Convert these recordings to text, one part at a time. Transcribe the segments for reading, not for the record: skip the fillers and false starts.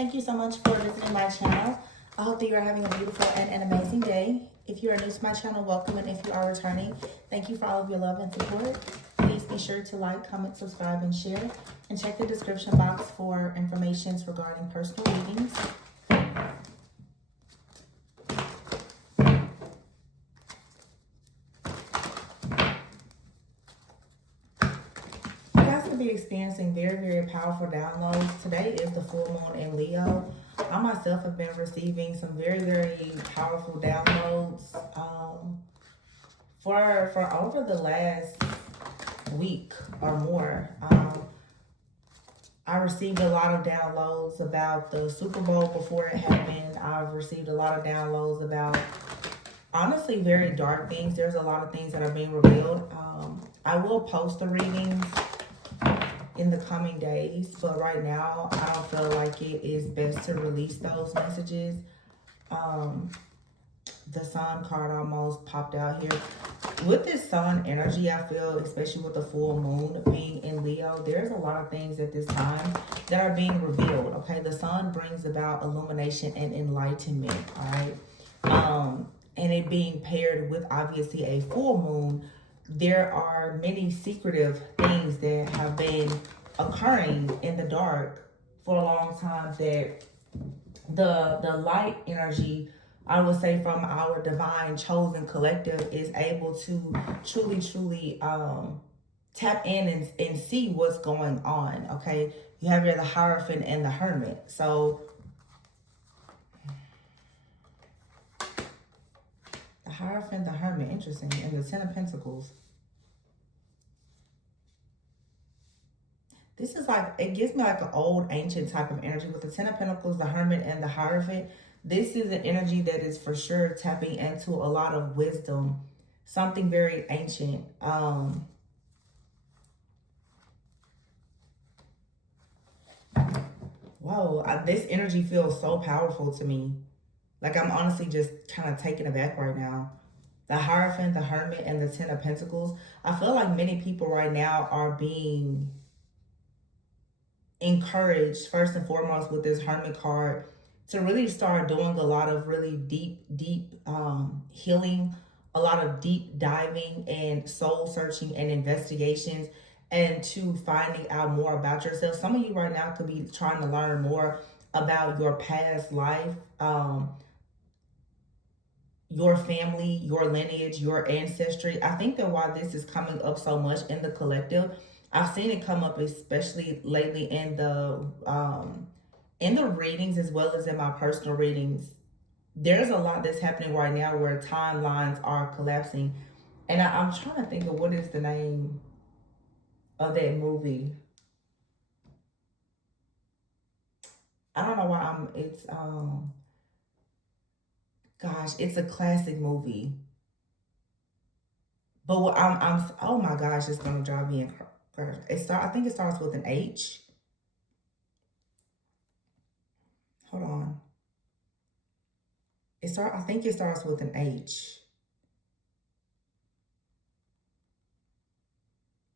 Thank you so much for visiting my channel. I hope that you are having a beautiful and an amazing day. If you are new to my channel, welcome. And if you are returning, thank you for all of your love and support. Please be sure to like, comment, subscribe, and share. And check the description box for information regarding personal readings. You guys could be experiencing very, very powerful downloads. Today is the full moon in Leo. I myself have been receiving some very, very powerful downloads for over the last week or more. I received a lot of downloads about the Super Bowl before it happened. I've received a lot of downloads about, honestly, very dark things. There's a lot of things that are being revealed. I will post the readings in the coming days, but right now I don't feel like it is best to release those messages. The sun card almost popped out here. With this sun energy, I feel, especially with the full moon being in Leo, there's a lot of things at this time that are being revealed, okay? The sun brings about illumination and enlightenment, all right? And it being paired with, obviously, a full moon, there are many secretive things that have been occurring in the dark for a long time that the light energy, I would say, from our divine chosen collective is able to truly tap in and see what's going on, okay? You have here the Hierophant and the Hermit. So the Hierophant, the Hermit, interesting, and the Ten of Pentacles. This is like, it gives me like an old ancient type of energy with the Ten of Pentacles, the Hermit, and the Hierophant. This is an energy that is for sure tapping into a lot of wisdom, something very ancient. Whoa, this energy feels so powerful to me. Like, I'm honestly just kind of taken aback right now. The Hierophant, the Hermit, and the Ten of Pentacles. I feel like many people right now are being encouraged, first and foremost, with this Hermit card, to really start doing a lot of really deep healing, a lot of deep diving and soul searching and investigations, and to finding out more about yourself. Some of you right now could be trying to learn more about your past life, your family, your lineage, your ancestry. I think that why this is coming up so much in the collective, I've seen it come up especially lately in the readings as well as in my personal readings. There's a lot that's happening right now where timelines are collapsing. And I'm trying to think of what is the name of that movie. I don't know why gosh, it's a classic movie. But what oh my gosh, it's gonna drive me in. I think it starts with an H. Hold on. I think it starts with an H.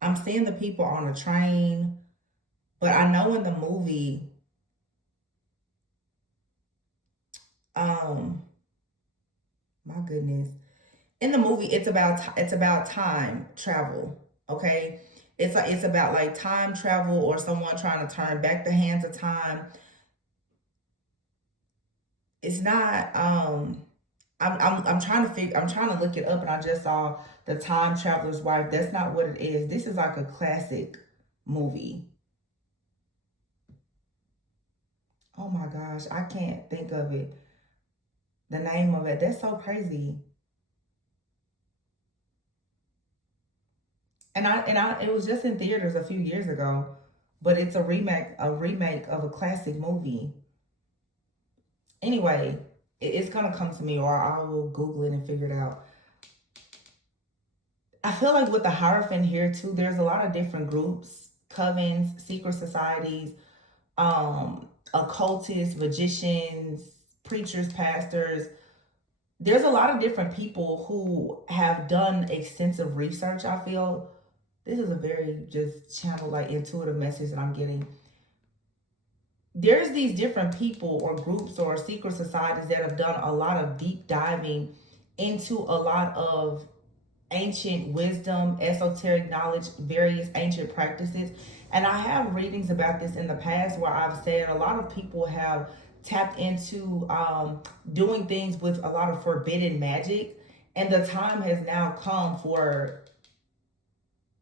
I'm seeing the people on a train, but I know in the movie, my goodness, in the movie it's about time travel, okay? It's about like time travel or someone trying to turn back the hands of time. It's not I'm trying to look it up, and I just saw The Time Traveler's Wife. That's not what it is. This is like a classic movie. Oh my gosh, I can't think of it. The name of it. That's so crazy. And it was just in theaters a few years ago, but it's a remake of a classic movie. Anyway, it's gonna come to me, or I will Google it and figure it out. I feel like with the Hierophant here too, there's a lot of different groups, covens, secret societies, occultists, magicians, preachers, pastors. There's a lot of different people who have done extensive research, I feel. This is a very just channel, like, intuitive message that I'm getting. there's these different people or groups or secret societies that have done a lot of deep diving into a lot of ancient wisdom, esoteric knowledge, various ancient practices. And I have readings about this in the past where I've said a lot of people have tapped into doing things with a lot of forbidden magic. And the time has now come for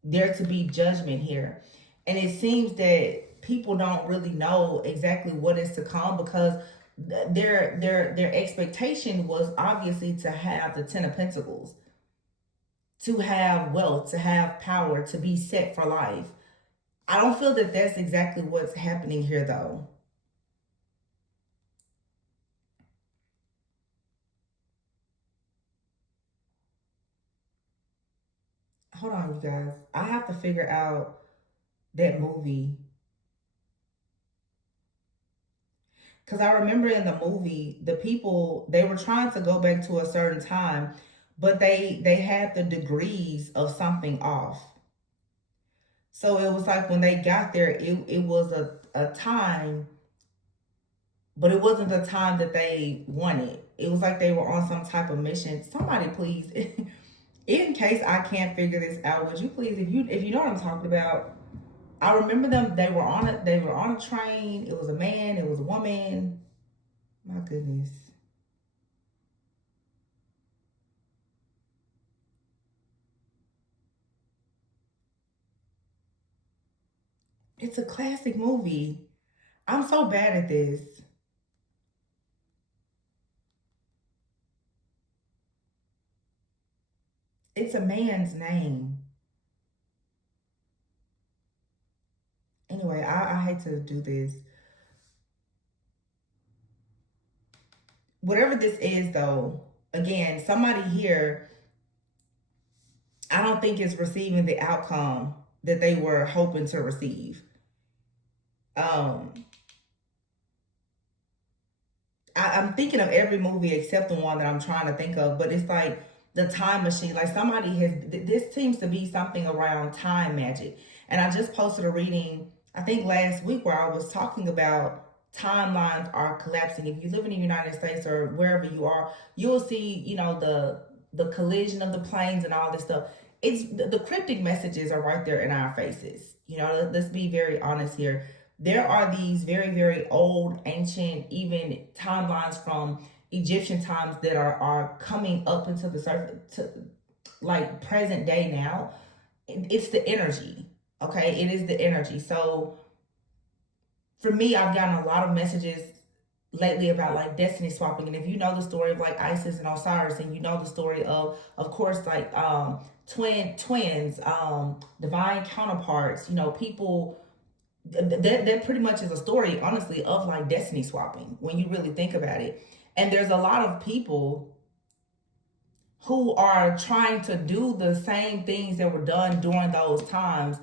there to be judgment here. And it seems that people don't really know exactly what is to come because their expectation was obviously to have the 10 of Pentacles, to have wealth, to have power, to be set for life. I don't feel that that's exactly what's happening here, though. Hold on, you guys. I have to figure out that movie. Because I remember in the movie, the people, they were trying to go back to a certain time, but they had the degrees of something off. So it was like when they got there, it was a time, but it wasn't the time that they wanted. It was like they were on some type of mission. Somebody please, in case I can't figure this out, would you please, if you know what I'm talking about? I remember them. They were on a train. It was a man. It was a woman. My goodness. It's a classic movie. I'm so bad at this. It's a man's name. Anyway, I hate to do this. Whatever this is, though, again, somebody here, I don't think is receiving the outcome that they were hoping to receive. Um, I'm thinking of every movie except the one that I'm trying to think of, but it's like the time machine. Like somebody has, this seems to be something around time magic. And I just posted a reading, I think last week, where I was talking about timelines are collapsing. If you live in the United States or wherever you are, you'll see, the collision of the planes and all this stuff. It's the cryptic messages are right there in our faces. Let's be very honest here. There are these very, very old, ancient, even timelines from Egyptian times that are coming up into the surface, to like present day now. It's the energy, okay? It is the energy. So for me, I've gotten a lot of messages lately about like destiny swapping. And if you know the story of like Isis and Osiris, and you know the story of course, like twins, divine counterparts, people that pretty much is a story, honestly, of like destiny swapping when you really think about it. And there's a lot of people who are trying to do the same things that were done during those times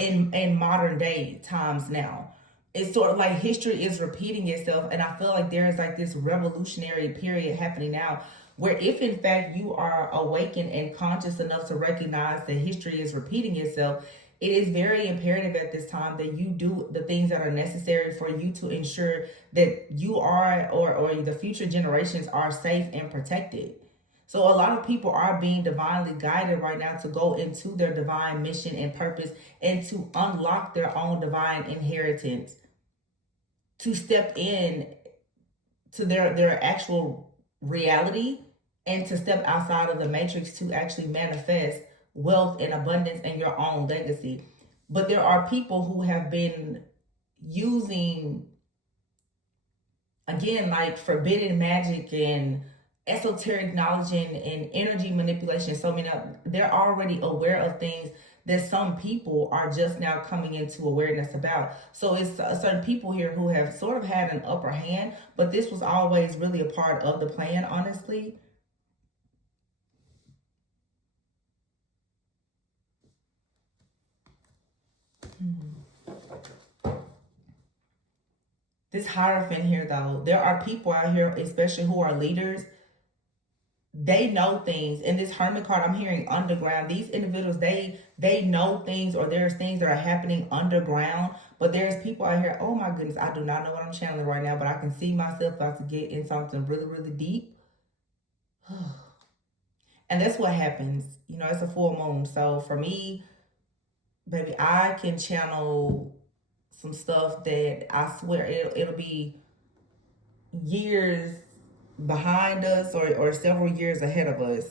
in modern day times now. It's sort of like history is repeating itself, and I feel like there is like this revolutionary period happening now where if in fact you are awakened and conscious enough to recognize that history is repeating itself, it is very imperative at this time that you do the things that are necessary for you to ensure that you are or the future generations are safe and protected. So a lot of people are being divinely guided right now to go into their divine mission and purpose and to unlock their own divine inheritance, to step in to their actual reality and to step outside of the matrix to actually manifest wealth and abundance and your own legacy. But there are people who have been using, again, like forbidden magic and esoteric knowledge and energy manipulation. So many, they're already aware of things that some people are just now coming into awareness about. So it's certain people here who have sort of had an upper hand, but this was always really a part of the plan, honestly. This Hierophant here, though, there are people out here, especially who are leaders, they know things. In this Hermit card, I'm hearing underground. These individuals, they know things, or there's things that are happening underground, But there's people out here, oh my goodness, I do not know what I'm channeling right now, but I can see myself about to get in something really, really deep. And that's what happens. You know, it's a full moon. So for me, baby, I can channel some stuff that I swear it'll be years behind us or several years ahead of us.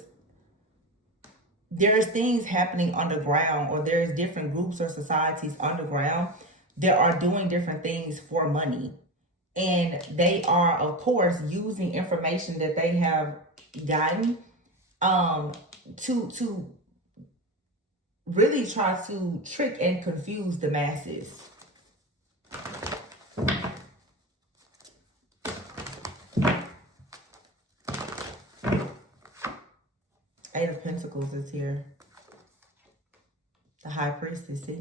There's things happening underground, or there's different groups or societies underground that are doing different things for money. And they are, of course, using information that they have gotten to really try to trick and confuse the masses. Eight of Pentacles is here. The High Priestess, see?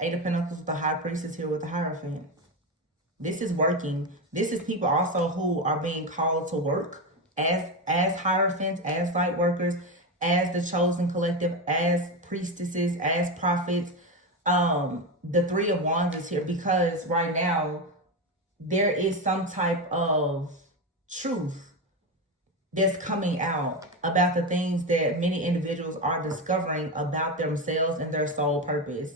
Eight of Pentacles, the High Priestess here with the Hierophant. This is working. This is people also who are being called to work as Hierophants, as light workers, as the chosen collective, as priestesses, as prophets. The Three of Wands is here because right now there is some type of truth that's coming out about the things that many individuals are discovering about themselves and their soul purpose.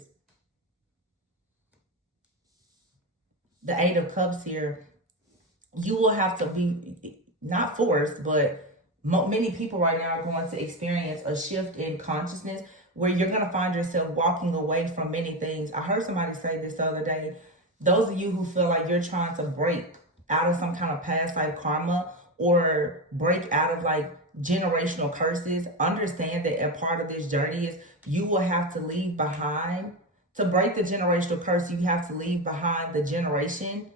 The Eight of Cups here, you will have to be, not forced, but many people right now are going to experience a shift in consciousness where you're going to find yourself walking away from many things. I heard somebody say this the other day. Those of you who feel like you're trying to break out of some kind of past life karma or break out of like generational curses, understand that a part of this journey is you will have to leave behind. To break the generational curse, you have to leave behind the generation,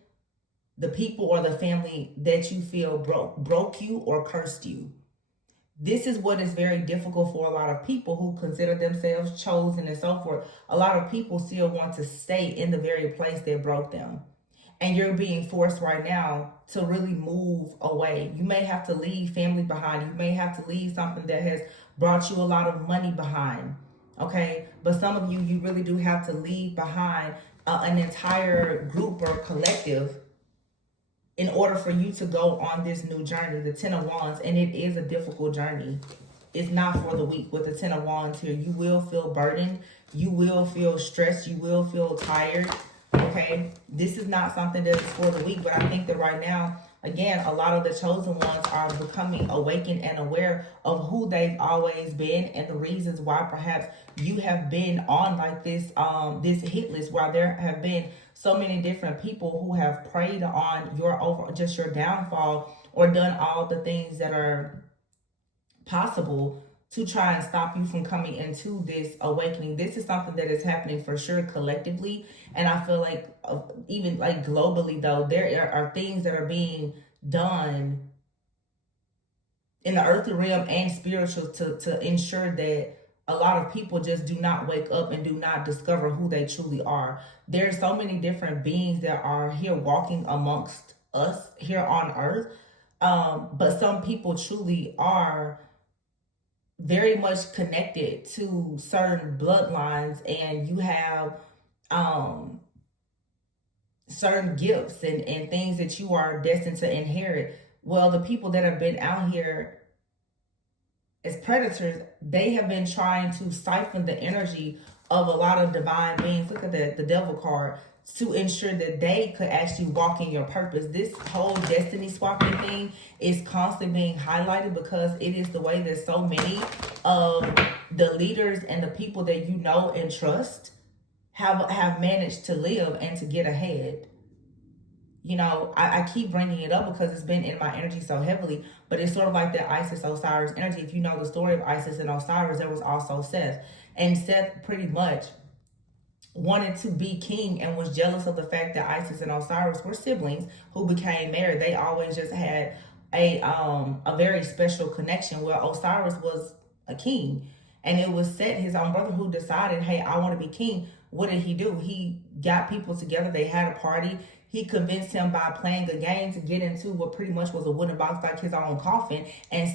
the people or the family that you feel broke you or cursed you. This is what is very difficult for a lot of people who consider themselves chosen and so forth. A lot of people still want to stay in the very place that broke them. And you're being forced right now to really move away. You may have to leave family behind. You may have to leave something that has brought you a lot of money behind. Okay? But some of you, you really do have to leave behind an entire group or collective in order for you to go on this new journey, the Ten of Wands. And it is a difficult journey. It's not for the weak. With the Ten of Wands here, you will feel burdened. You will feel stressed. You will feel tired. Okay, this is not something that is for the weak, but I think that right now, again, a lot of the chosen ones are becoming awakened and aware of who they've always been and the reasons why perhaps you have been on like this this hit list, where there have been so many different people who have preyed on your downfall or done all the things that are possible to try and stop you from coming into this awakening. This is something that is happening for sure collectively. And I feel like even like globally though, there are things that are being done in the earthly realm and spiritual to ensure that a lot of people just do not wake up and do not discover who they truly are. There's so many different beings that are here walking amongst us here on earth. But some people truly are very much connected to certain bloodlines, and you have certain gifts and things that you are destined to inherit. Well, the people that have been out here as predators, they have been trying to siphon the energy of a lot of divine beings. Look at the devil card, to ensure that they could actually walk in your purpose. This whole destiny swapping thing is constantly being highlighted because it is the way that so many of the leaders and the people that you know and trust have managed to live and to get ahead. You know, I keep bringing it up because it's been in my energy so heavily, but it's sort of like that Isis-Osiris energy. If you know the story of Isis and Osiris, there was also Seth. And Seth pretty much wanted to be king and was jealous of the fact that Isis and Osiris were siblings who became married. They always just had a very special connection, where Osiris was a king. And it was Set, his own brother, who decided, hey, I want to be king. What did he do? He got people together. They had a party. He convinced him by playing a game to get into what pretty much was a wooden box like his own coffin, and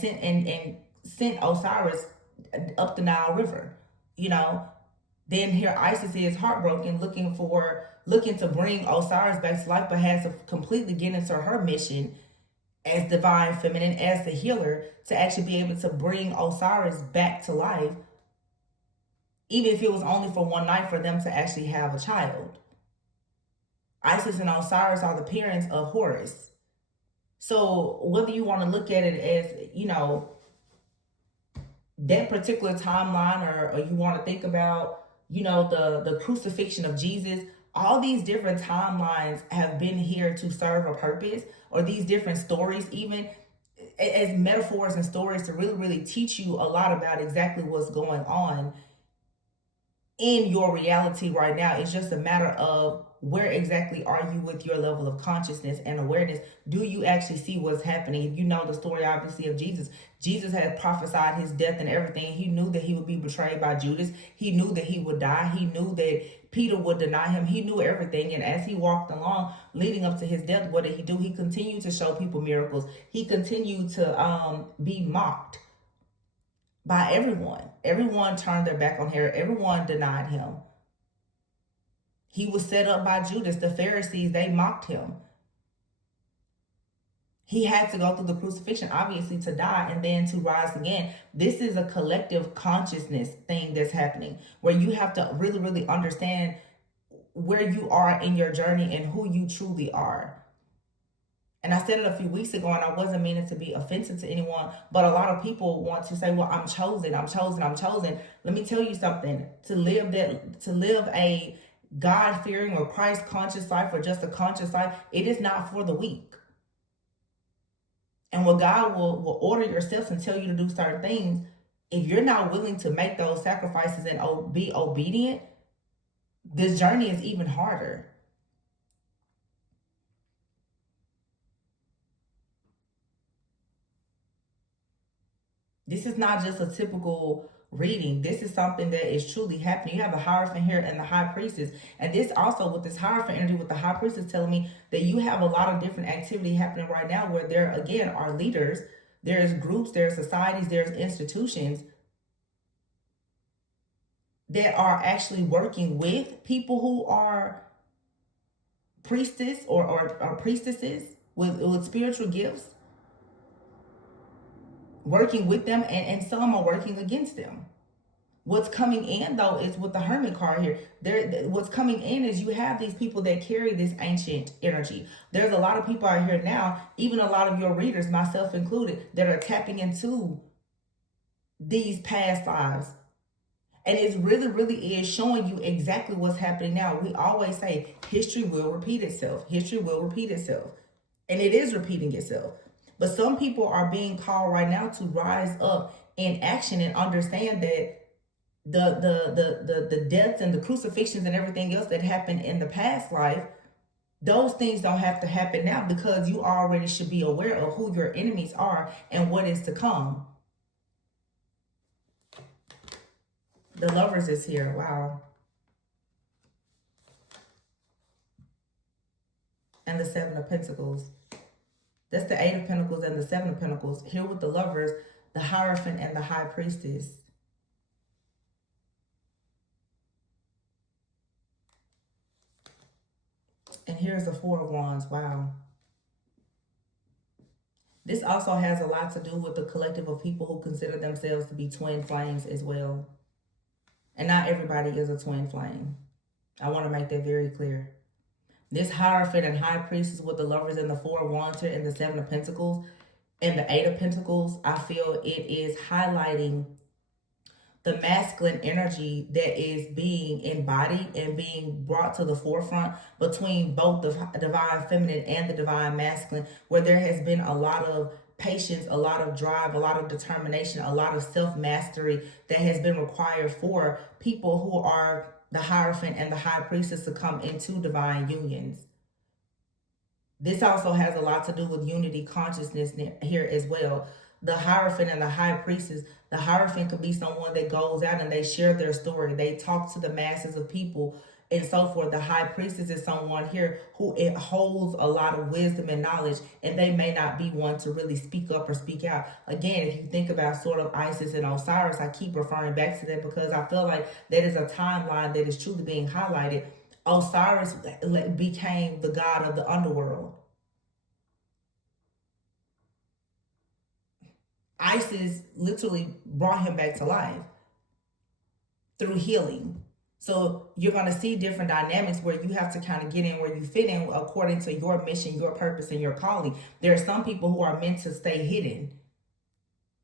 sent Osiris up the Nile River. You know, Then here Isis is heartbroken, looking to bring Osiris back to life, but has to completely get into her mission as divine feminine, as the healer, to actually be able to bring Osiris back to life, even if it was only for one night, for them to actually have a child. Isis and Osiris are the parents of Horus. So whether you want to look at it as, you know, that particular timeline, or you want to think about, you know, the crucifixion of Jesus, all these different timelines have been here to serve a purpose, or these different stories, even as metaphors and stories, to really, really teach you a lot about exactly what's going on in your reality right now. It's just a matter of where exactly are you with your level of consciousness and awareness. Do you actually see what's happening? If you know the story, obviously, of Jesus, Jesus had prophesied his death and everything. He knew that he would be betrayed by Judas. He knew that he would die. He knew that Peter would deny him. He knew everything. And as he walked along leading up to his death, what did he do? He continued to show people miracles. He continued to be mocked by everyone. Everyone turned their back on him. Everyone denied him. He was set up by Judas. The Pharisees, they mocked him. He had to go through the crucifixion, obviously, to die and then to rise again. This is a collective consciousness thing that's happening, where you have to really, really understand where you are in your journey and who you truly are. And I said it a few weeks ago, and I wasn't meaning to be offensive to anyone, but a lot of people want to say, well, I'm chosen, I'm chosen, I'm chosen. Let me tell you something. To live a God-fearing or Christ-conscious life, or just a conscious life, it is not for the weak. And when God will order your steps and tell you to do certain things, if you're not willing to make those sacrifices and be obedient, this journey is even harder. This is not just a typical reading. This is something that is truly happening. You have the Hierophant here and the High Priestess. And this also, with this Hierophant energy, with the High Priestess, telling me that you have a lot of different activity happening right now, where there, again, are leaders. There's groups, there's societies, there's institutions that are actually working with people who are priestess or priestesses with spiritual gifts, working with them, and some are working against them. What's coming in, though, is with the Hermit card here. What's coming in is you have these people that carry this ancient energy. There's a lot of people out here now, even a lot of your readers, myself included, that are tapping into these past lives. And it really, really is showing you exactly what's happening now. We always say history will repeat itself. History will repeat itself. And it is repeating itself. But some people are being called right now to rise up in action and understand that the deaths and the crucifixions and everything else that happened in the past life, those things don't have to happen now, because you already should be aware of who your enemies are and what is to come. The Lovers is here. Wow. And the Seven of Pentacles. That's the Eight of Pentacles and the Seven of Pentacles. Here with the Lovers, the Hierophant and the High Priestess. And here's the Four of Wands. Wow. This also has a lot to do with the collective of people who consider themselves to be twin flames as well. And not everybody is a twin flame. I want to make that very clear. This Hierophant and High Priestess with the Lovers and the Four of Wands and the Seven of Pentacles and the Eight of Pentacles, I feel it is highlighting the masculine energy that is being embodied and being brought to the forefront between both the divine feminine and the divine masculine, where there has been a lot of patience, a lot of drive, a lot of determination, a lot of self-mastery that has been required for people who are the Hierophant and the High Priestess to come into divine unions. This also has a lot to do with unity consciousness here as well. The Hierophant and the High Priestess, the Hierophant could be someone that goes out and they share their story. They talk to the masses of people and so forth. The high priestess is someone here who it holds a lot of wisdom and knowledge, and they may not be one to really speak up or speak out. Again, if you think about sort of Isis and Osiris, I keep referring back to that because I feel like that is a timeline that is truly being highlighted. Osiris became the god of the underworld. Isis literally brought him back to life through healing. So you're going to see different dynamics where you have to kind of get in where you fit in according to your mission, your purpose, and your calling. There are some people who are meant to stay hidden,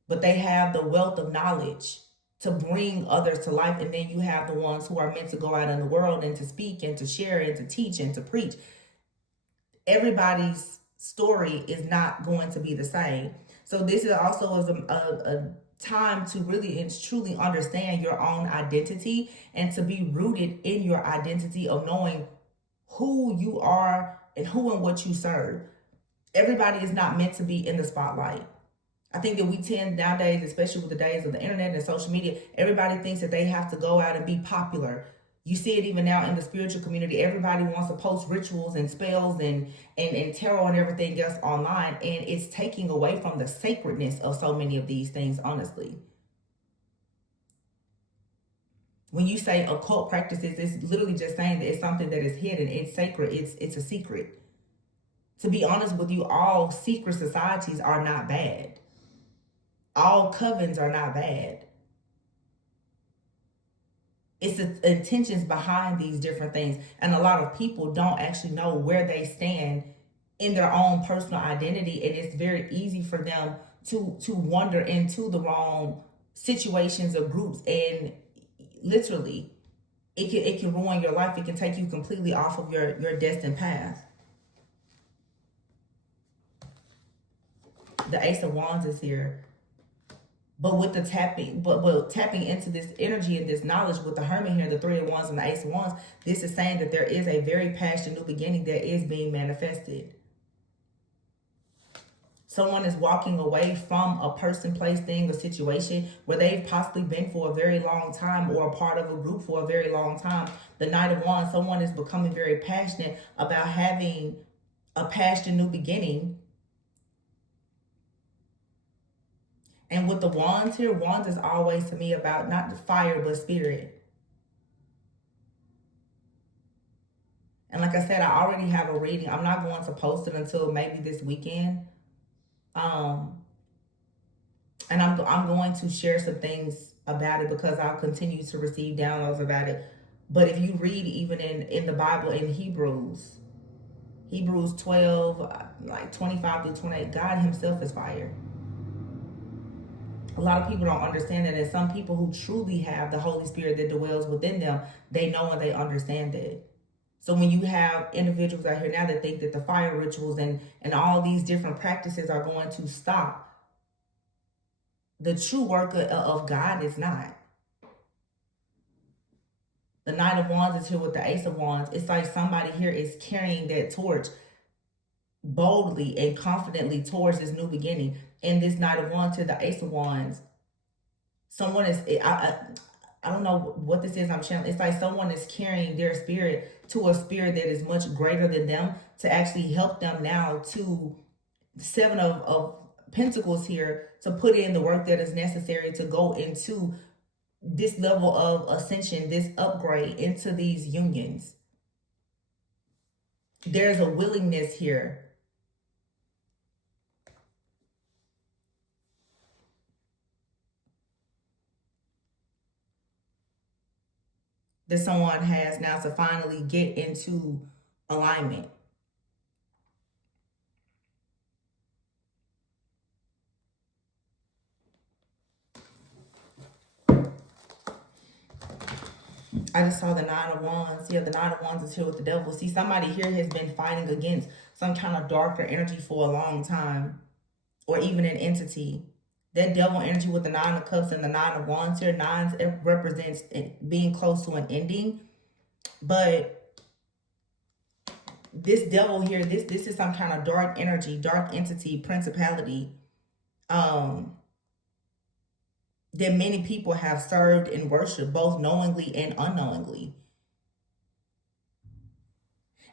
but they have the wealth of knowledge to bring others to life. And then you have the ones who are meant to go out in the world and to speak and to share and to teach and to preach. Everybody's story is not going to be the same. So this is also a time to really and truly understand your own identity and to be rooted in your identity of knowing who you are and who and what you serve. Everybody is not meant to be in the spotlight. I think that we tend nowadays, especially with the days of the internet and social media, everybody thinks that they have to go out and be popular. You see it even now in the spiritual community. Everybody wants to post rituals and spells and tarot and everything else online. And it's taking away from the sacredness of so many of these things, honestly. When you say occult practices, it's literally just saying that it's something that is hidden. It's sacred. It's a secret. To be honest with you, all secret societies are not bad. All covens are not bad. It's the intentions behind these different things. And a lot of people don't actually know where they stand in their own personal identity. And it's very easy for them to wander into the wrong situations or groups. And literally, it can ruin your life. It can take you completely off of your destined path. The Ace of Wands is here. But with the tapping, but tapping into this energy and this knowledge with the Hermit here, the Three of Wands and the Ace of Wands, this is saying that there is a very passionate new beginning that is being manifested. Someone is walking away from a person, place, thing, or situation where they've possibly been for a very long time or a part of a group for a very long time. The Knight of Wands, someone is becoming very passionate about having a passionate new beginning. And with the wands here, wands is always to me about not the fire, but spirit. And like I said, I already have a reading. I'm not going to post it until maybe this weekend. And I'm going to share some things about it because I'll continue to receive downloads about it. But if you read even in the Bible in Hebrews 12, like 25 through 28, God himself is fire. A lot of people don't understand that. And some people who truly have the Holy Spirit that dwells within them, they know and they understand it. So when you have individuals out here now that think that the fire rituals and all these different practices are going to stop, the true work of God is not. The Knight of Wands is here with the Ace of Wands. It's like somebody here is carrying that torch boldly and confidently towards this new beginning. And this Knight of Wands to the Ace of Wands, someone is, I don't know what this is I'm channeling. It's like someone is carrying their spirit to a spirit that is much greater than them to actually help them now to Seven of Pentacles here to put in the work that is necessary to go into this level of ascension, this upgrade into these unions. There's a willingness here. That someone has now to finally get into alignment. I just saw the Nine of Wands. Yeah, the Nine of Wands is here with the Devil. See, somebody here has been fighting against some kind of darker energy for a long time, or even an entity. That devil energy with the Nine of Cups and the Nine of Wands here, nines, it represents being close to an ending. But this devil here, this is some kind of dark energy, dark entity, principality, that many people have served and worshiped, both knowingly and unknowingly.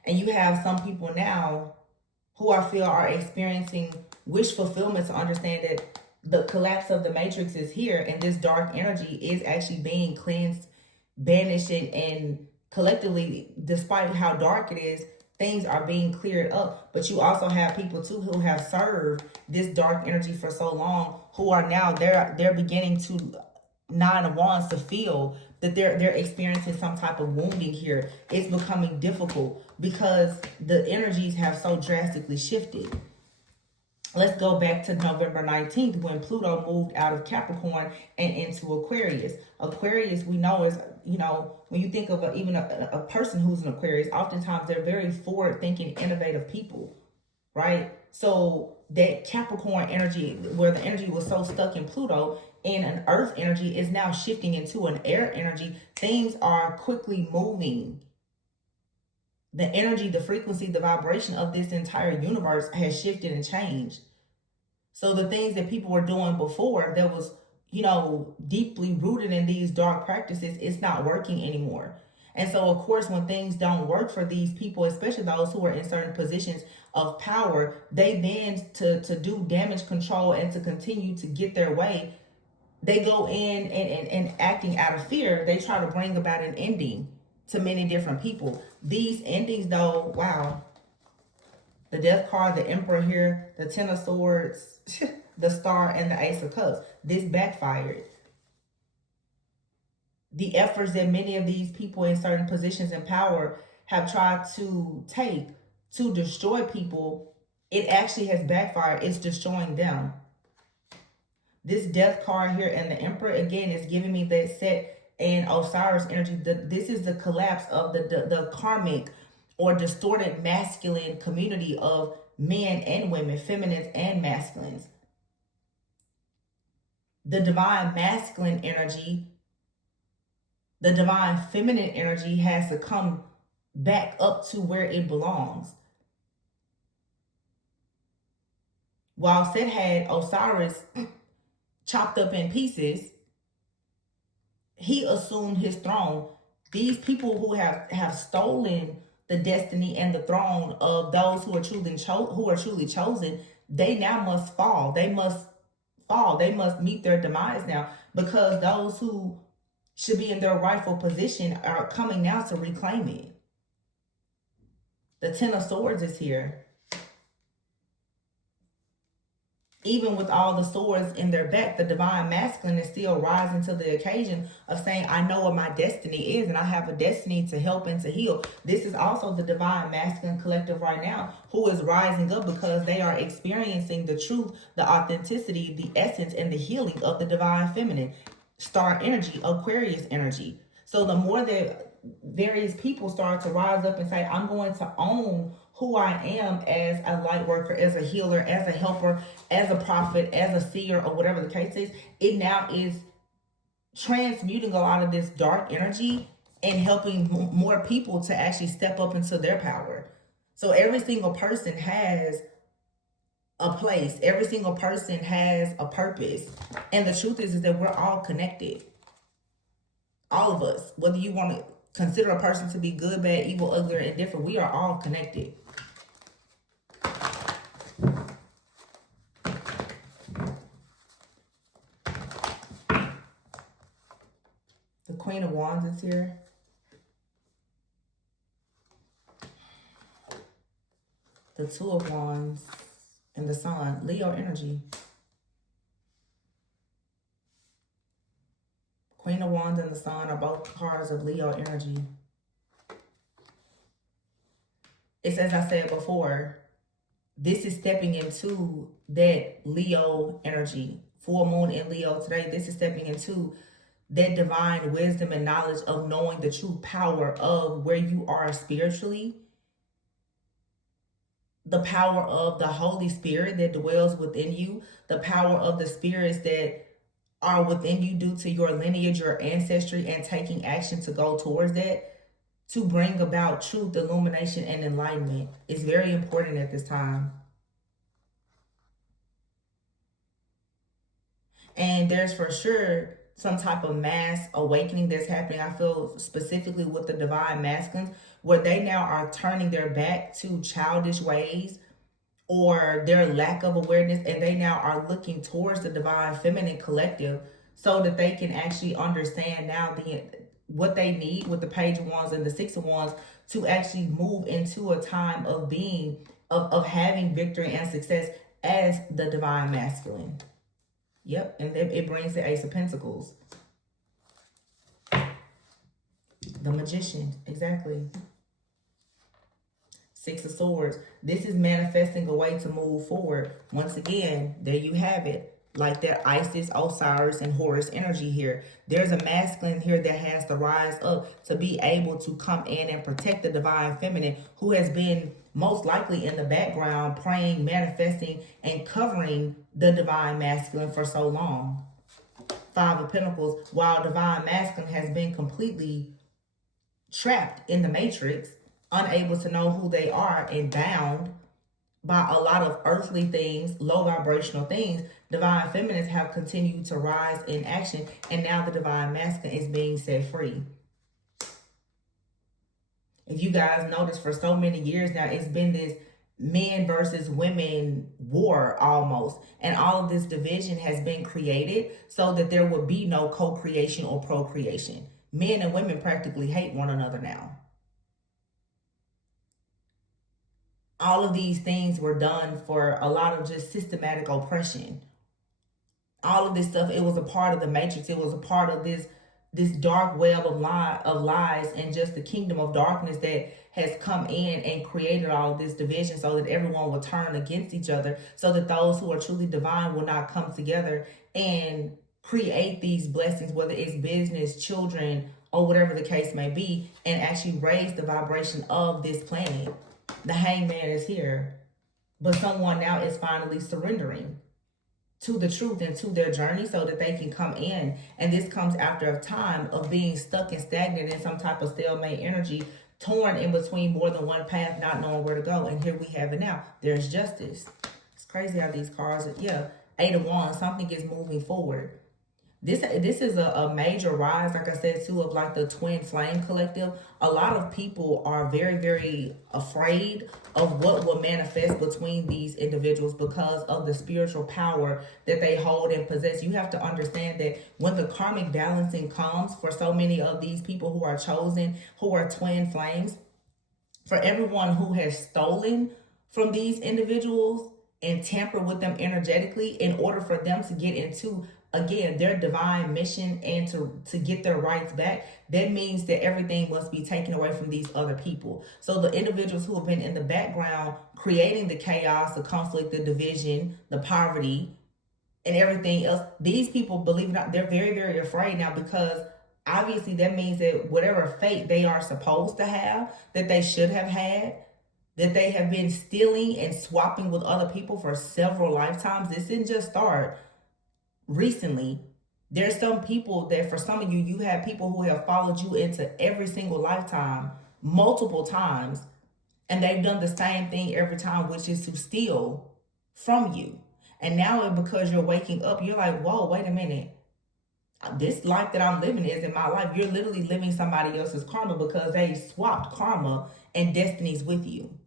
And you have some people now who I feel are experiencing wish fulfillment to understand that the collapse of the matrix is here, and this dark energy is actually being cleansed, banished, and collectively, despite how dark it is, things are being cleared up. But you also have people too who have served this dark energy for so long, who are now they're beginning to, Nine of Wands, to feel that they're experiencing some type of wounding here. It's becoming difficult because the energies have so drastically shifted. Let's go back to November 19th when Pluto moved out of Capricorn and into Aquarius. Aquarius, we know, is, you know, when you think of even a person who's an Aquarius, oftentimes they're very forward-thinking, innovative people, right? So that Capricorn energy, where the energy was so stuck in Pluto, and an earth energy is now shifting into an air energy. Things are quickly moving. The energy, the frequency, the vibration of this entire universe has shifted and changed. So the things that people were doing before that was, you know, deeply rooted in these dark practices, it's not working anymore. And so, of course, when things don't work for these people, especially those who are in certain positions of power, they then, to do damage control and to continue to get their way, they go in and acting out of fear, they try to bring about an ending to many different people. These endings, though, wow. The Death card, the Emperor here, the Ten of Swords, the Star, and the Ace of Cups. This backfired. The efforts that many of these people in certain positions in power have tried to take to destroy people, it actually has backfired. It's destroying them. This Death card here and the Emperor, again, is giving me that Set and Osiris energy. This is the collapse of the karmic or distorted masculine community of men and women, feminines and masculines. The divine masculine energy, the divine feminine energy has to come back up to where it belongs. While Set had Osiris chopped up in pieces, he assumed his throne. These people who have stolen the destiny and the throne of those who are truly chosen, they now must fall. They must fall. They must meet their demise now, because those who should be in their rightful position are coming now to reclaim it. The Ten of Swords is here. Even with all the swords in their back, the divine masculine is still rising to the occasion of saying, I know what my destiny is, and I have a destiny to help and to heal. This is also the divine masculine collective right now who is rising up because they are experiencing the truth, the authenticity, the essence, and the healing of the divine feminine. Star energy, Aquarius energy. So the more that various people start to rise up and say, I'm going to own who I am as a light worker, as a healer, as a helper, as a prophet, as a seer, or whatever the case is, it now is transmuting a lot of this dark energy and helping more people to actually step up into their power. So every single person has a place. Every single person has a purpose. And the truth is that we're all connected. All of us. Whether you want to consider a person to be good, bad, evil, ugly, or indifferent, we are all connected. The Queen of Wands is here. The Two of Wands and the Sun. Leo energy. Queen of Wands and the Sun are both cards of Leo energy. It's, as I said before, this is stepping into that Leo energy. Full moon in Leo today. This is stepping into that divine wisdom and knowledge of knowing the true power of where you are spiritually. The power of the Holy Spirit that dwells within you. The power of the spirits that are within you due to your lineage, your ancestry, and taking action to go towards that, to bring about truth, illumination, and enlightenment is very important at this time. And there's for sure some type of mass awakening that's happening. I feel specifically with the divine masculines, where they now are turning their back to childish ways or their lack of awareness, and they now are looking towards the divine feminine collective so that they can actually understand now what they need with the Page of Wands and the Six of Wands to actually move into a time of being, of having victory and success as the divine masculine. Yep, and then it brings the Ace of Pentacles. The Magician, exactly. Six of Swords. This is manifesting a way to move forward. Once again, there you have it. Like that Isis, Osiris, and Horus energy here. There's a masculine here that has to rise up to be able to come in and protect the divine feminine, who has been most likely in the background praying, manifesting, and covering the divine masculine for so long. Five of Pentacles. While divine masculine has been completely trapped in the matrix, unable to know who they are and bound by a lot of earthly things, low vibrational things, divine feminines have continued to rise in action, and now the divine masculine is being set free. If you guys notice, for so many years now, it's been this men versus women war almost, and all of this division has been created so that there would be no co-creation or procreation. Men and women practically hate one another now. All of these things were done for a lot of just systematic oppression. All of this stuff, it was a part of the matrix. It was a part of this dark web of lies and just the kingdom of darkness that has come in and created all of this division so that everyone will turn against each other, so that those who are truly divine will not come together and create these blessings, whether it's business, children, or whatever the case may be, and actually raise the vibration of this planet. The Hangman is here, but someone now is finally surrendering to the truth and to their journey so that they can come in. And this comes after a time of being stuck and stagnant in some type of stalemate energy, torn in between more than one path, not knowing where to go. And here we have it now. There's justice. It's crazy how these cards are, yeah. Eight of Wands, something is moving forward. This is a major rise, like I said, too, of like the twin flame collective. A lot of people are very, very afraid of what will manifest between these individuals because of the spiritual power that they hold and possess. You have to understand that when the karmic balancing comes for so many of these people who are chosen, who are twin flames, for everyone who has stolen from these individuals and tampered with them energetically in order for them to get into, again, their divine mission and to get their rights back, that means that everything must be taken away from these other people. So the individuals who have been in the background creating the chaos, the conflict, the division, the poverty, and everything else, these people, believe it or not, they're very, very afraid now, because obviously that means that whatever fate they are supposed to have, that they should have had, that they have been stealing and swapping with other people for several lifetimes. This didn't just start recently. There's some people that, for some of you, you have people who have followed you into every single lifetime multiple times, and they've done the same thing every time, which is to steal from you. And now because you're waking up, you're like, whoa, wait a minute. This life that I'm living isn't my life. You're literally living somebody else's karma because they swapped karma and destinies with you.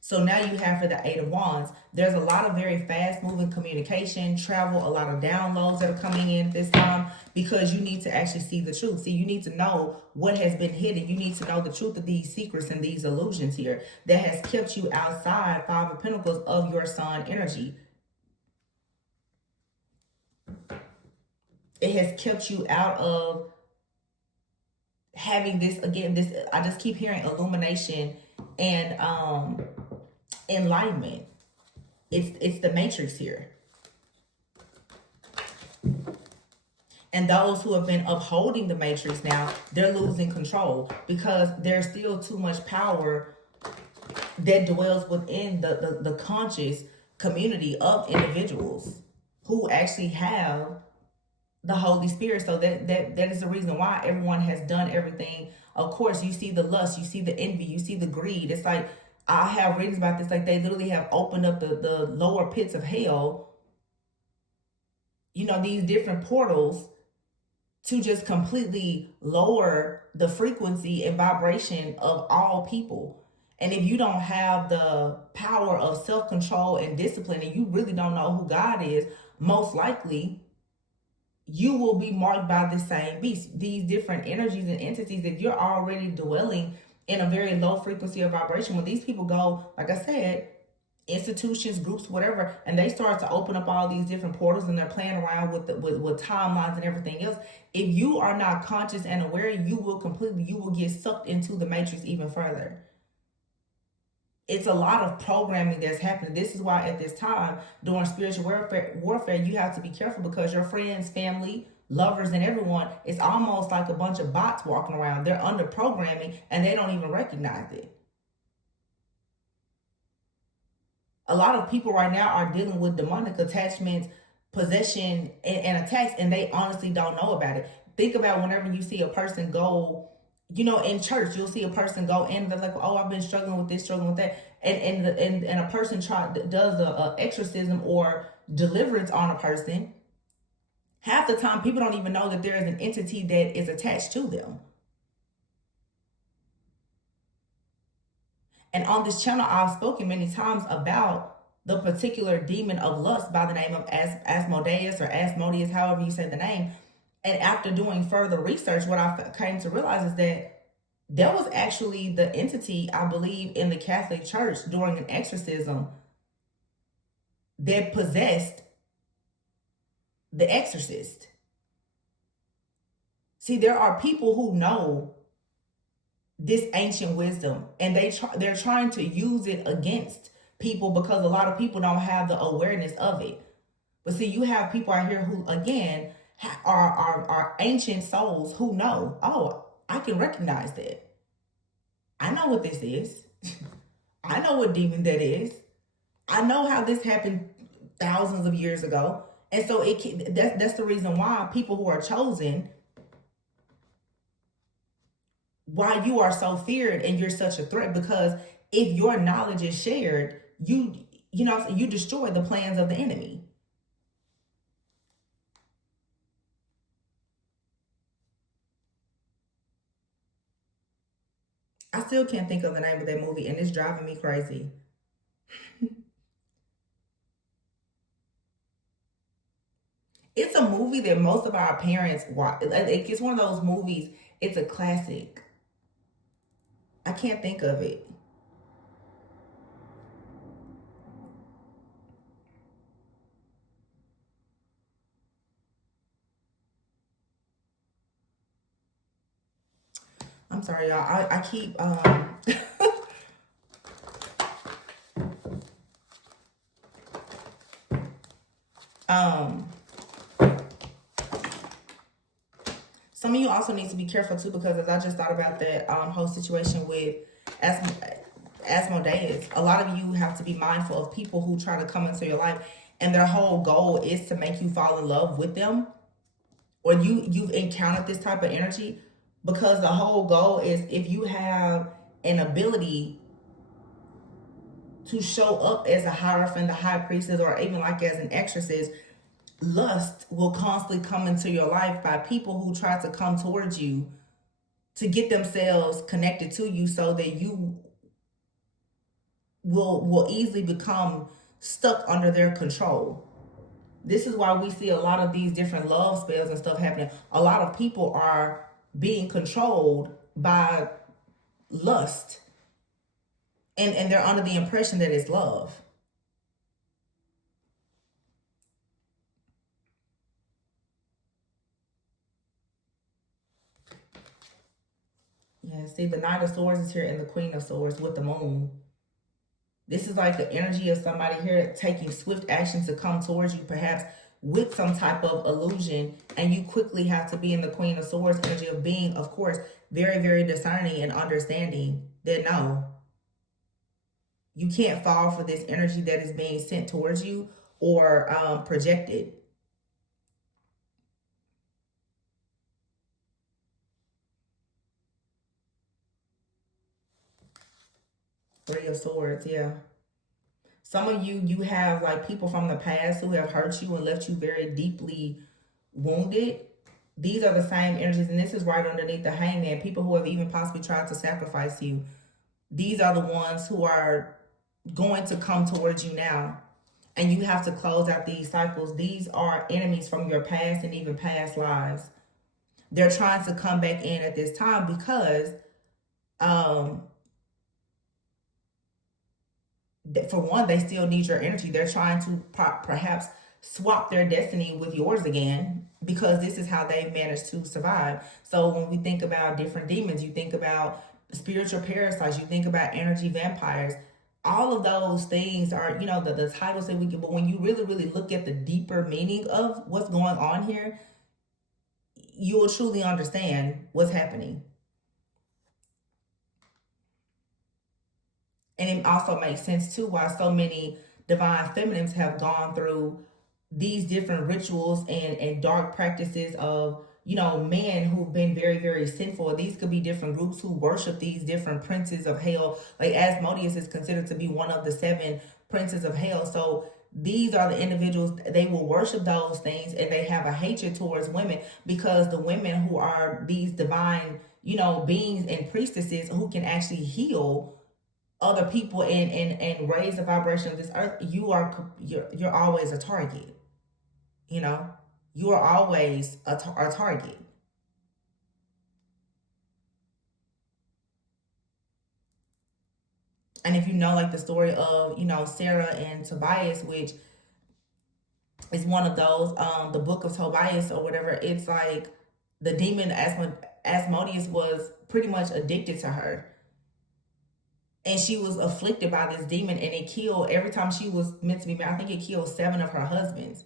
So now you have, for the Eight of Wands, there's a lot of very fast moving communication, travel, a lot of downloads that are coming in this time, because you need to actually see the truth. See, you need to know what has been hidden. You need to know the truth of these secrets and these illusions here that has kept you outside, Five of Pentacles, of your sun energy. It has kept you out of having this, again, this, I just keep hearing illumination and enlightenment. It's the matrix here. And those who have been upholding the matrix now, they're losing control because there's still too much power that dwells within the conscious community of individuals who actually have the Holy Spirit. So that is the reason why everyone has done everything. Of course, you see the lust, you see the envy, you see the greed. It's like, I have readings about this, like they literally have opened up the lower pits of hell these different portals to just completely lower the frequency and vibration of all people. And if you don't have the power of self-control and discipline, and you really don't know who God is, most likely you will be marked by the same beast. These different energies and entities, if you're already dwelling in a very low frequency of vibration, when these people go, like I said, institutions, groups, whatever, and they start to open up all these different portals and they're playing around with timelines and everything else. If you are not conscious and aware, you will get sucked into the matrix even further. It's a lot of programming that's happening. This is why at this time during spiritual warfare, you have to be careful, because your friends, family, lovers, and everyone, it's almost like a bunch of bots walking around. They're under programming and they don't even recognize it. A lot of people right now are dealing with demonic attachments, possession, and attacks, and they honestly don't know about it. Think about whenever you see a person go, in church, you'll see a person go in, they're like, oh, I've been struggling with this, struggling with that. And a person does a exorcism or deliverance on a person. Half the time, people don't even know that there is an entity that is attached to them. And on this channel, I've spoken many times about the particular demon of lust by the name of Asmodeus or Asmodeus, however you say the name. And after doing further research, what I came to realize is that there was actually the entity, I believe, in the Catholic Church during an exorcism that possessed the exorcist. See, there are people who know this ancient wisdom, and they're trying to use it against people, because a lot of people don't have the awareness of it. But see, you have people out here who, again, are ancient souls who know, oh, I can recognize that. I know what this is. I know what demon that is. I know how this happened thousands of years ago. And so that's the reason why people who are chosen, why you are so feared and you're such a threat, because if your knowledge is shared, you destroy the plans of the enemy. I still can't think of the name of that movie, and it's driving me crazy. It's a movie that most of our parents watch. It's one of those movies. It's a classic. I can't think of it. I'm sorry, y'all. I keep um some of you also need to be careful too, because as I just thought about that whole situation with Asmodeus, a lot of you have to be mindful of people who try to come into your life and their whole goal is to make you fall in love with them, or you've encountered this type of energy, because the whole goal is, if you have an ability to show up as a hierophant, the high priestess, or even like as an exorcist, lust will constantly come into your life by people who try to come towards you to get themselves connected to you, so that you will easily become stuck under their control. This is why we see a lot of these different love spells and stuff happening. A lot of people are being controlled by lust, and they're under the impression that it's love. Yeah, see, the Knight of Swords is here and the Queen of Swords with the moon. This is like the energy of somebody here taking swift action to come towards you, perhaps with some type of illusion, and you quickly have to be in the Queen of Swords energy of being, of course, very, very discerning and understanding that no, you can't fall for this energy that is being sent towards you or projected. Three of Swords, yeah. Some of you, you have like people from the past who have hurt you and left you very deeply wounded. These are the same energies, and this is right underneath the hangman. People who have even possibly tried to sacrifice you. These are the ones who are going to come towards you now. And you have to close out these cycles. These are enemies from your past and even past lives. They're trying to come back in at this time because for one, they still need your energy. They're trying to perhaps swap their destiny with yours again, because this is how they've managed to survive. So when we think about different demons, you think about spiritual parasites, you think about energy vampires. All of those things are, you know, the titles that we get. But when you really, really look at the deeper meaning of what's going on here, you will truly understand what's happening. And it also makes sense too why so many divine feminines have gone through these different rituals and dark practices of, you know, men who've been very, very sinful. These could be different groups who worship these different princes of hell. Like Asmodeus is considered to be one of the 7 princes of hell. So these are the individuals, they will worship those things, and they have a hatred towards women, because the women who are these divine, you know, beings and priestesses who can actually heal other people and raise the vibration of this earth, you're always a target. You know, you are always a target. And if you know, like the story of, you know, Sarah and Tobias, which is one of those, the book of Tobias or whatever, it's like the demon Asmodeus was pretty much addicted to her. And she was afflicted by this demon, and it killed, every time she was meant to be married, I think it killed 7 of her husbands.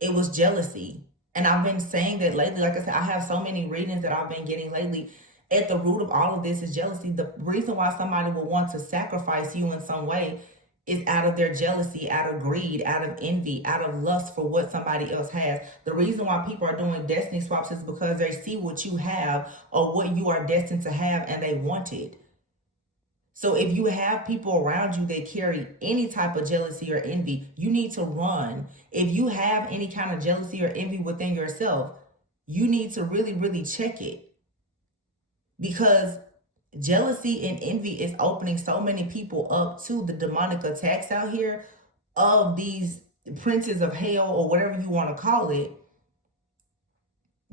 It was jealousy. And I've been saying that lately. Like I said, I have so many readings that I've been getting lately. At the root of all of this is jealousy. The reason why somebody will want to sacrifice you in some way is out of their jealousy, out of greed, out of envy, out of lust for what somebody else has. The reason why people are doing destiny swaps is because they see what you have or what you are destined to have, and they want it. So if you have people around you that carry any type of jealousy or envy, you need to run. If you have any kind of jealousy or envy within yourself, you need to really, really check it. Because jealousy and envy is opening so many people up to the demonic attacks out here of these princes of hell, or whatever you want to call it.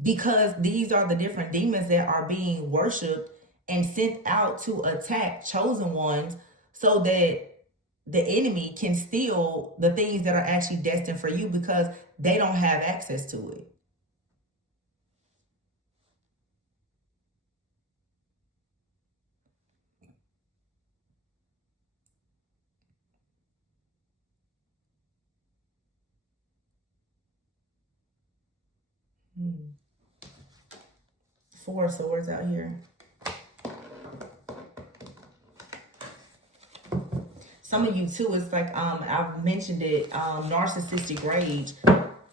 Because these are the different demons that are being worshipped and sent out to attack chosen ones, so that the enemy can steal the things that are actually destined for you, because they don't have access to it. Hmm. 4 swords out here. Some of you too, it's like I've mentioned it, narcissistic rage.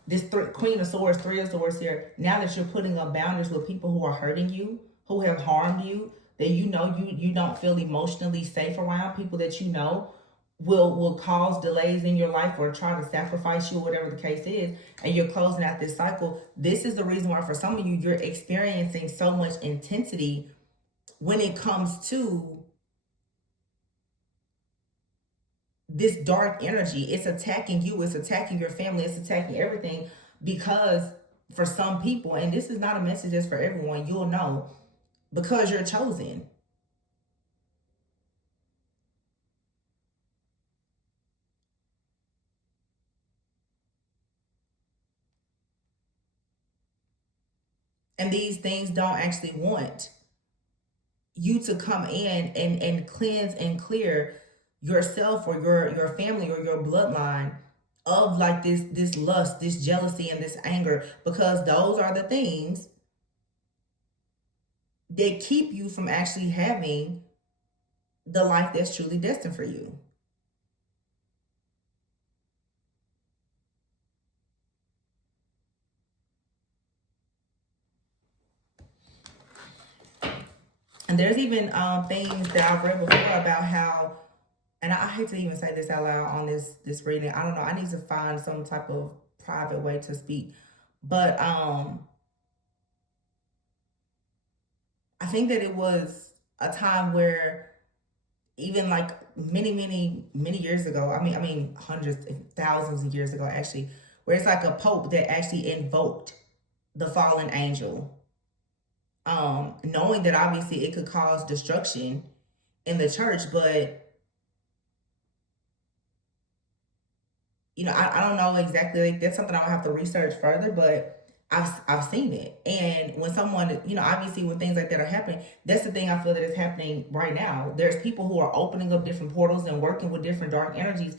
This Queen of Swords, 3 of Swords here. Now that you're putting up boundaries with people who are hurting you, who have harmed you, that you know you don't feel emotionally safe around, people that you know will cause delays in your life or try to sacrifice you, whatever the case is, and you're closing out this cycle. This is the reason why for some of you, you're experiencing so much intensity when it comes to this dark energy. It's attacking you, it's attacking your family, it's attacking everything, because for some people, and this is not a message that's for everyone, you'll know, because you're chosen. And these things don't actually want you to come in and cleanse and clear yourself or your family or your bloodline of like this lust, this jealousy, and this anger, because those are the things that keep you from actually having the life that's truly destined for you. And There's even things that I've read before about how, and I hate to even say this out loud on this reading. I don't know. I need to find some type of private way to speak, but I think that it was a time where even like many years ago. I mean hundreds, thousands of years ago, actually, where it's like a pope that actually invoked the fallen angel, knowing that obviously it could cause destruction in the church, but I don't know exactly. Like, that's something I'll have to research further, but I've seen it. And when someone, obviously when things like that are happening, that's the thing I feel that is happening right now. There's people who are opening up different portals and working with different dark energies,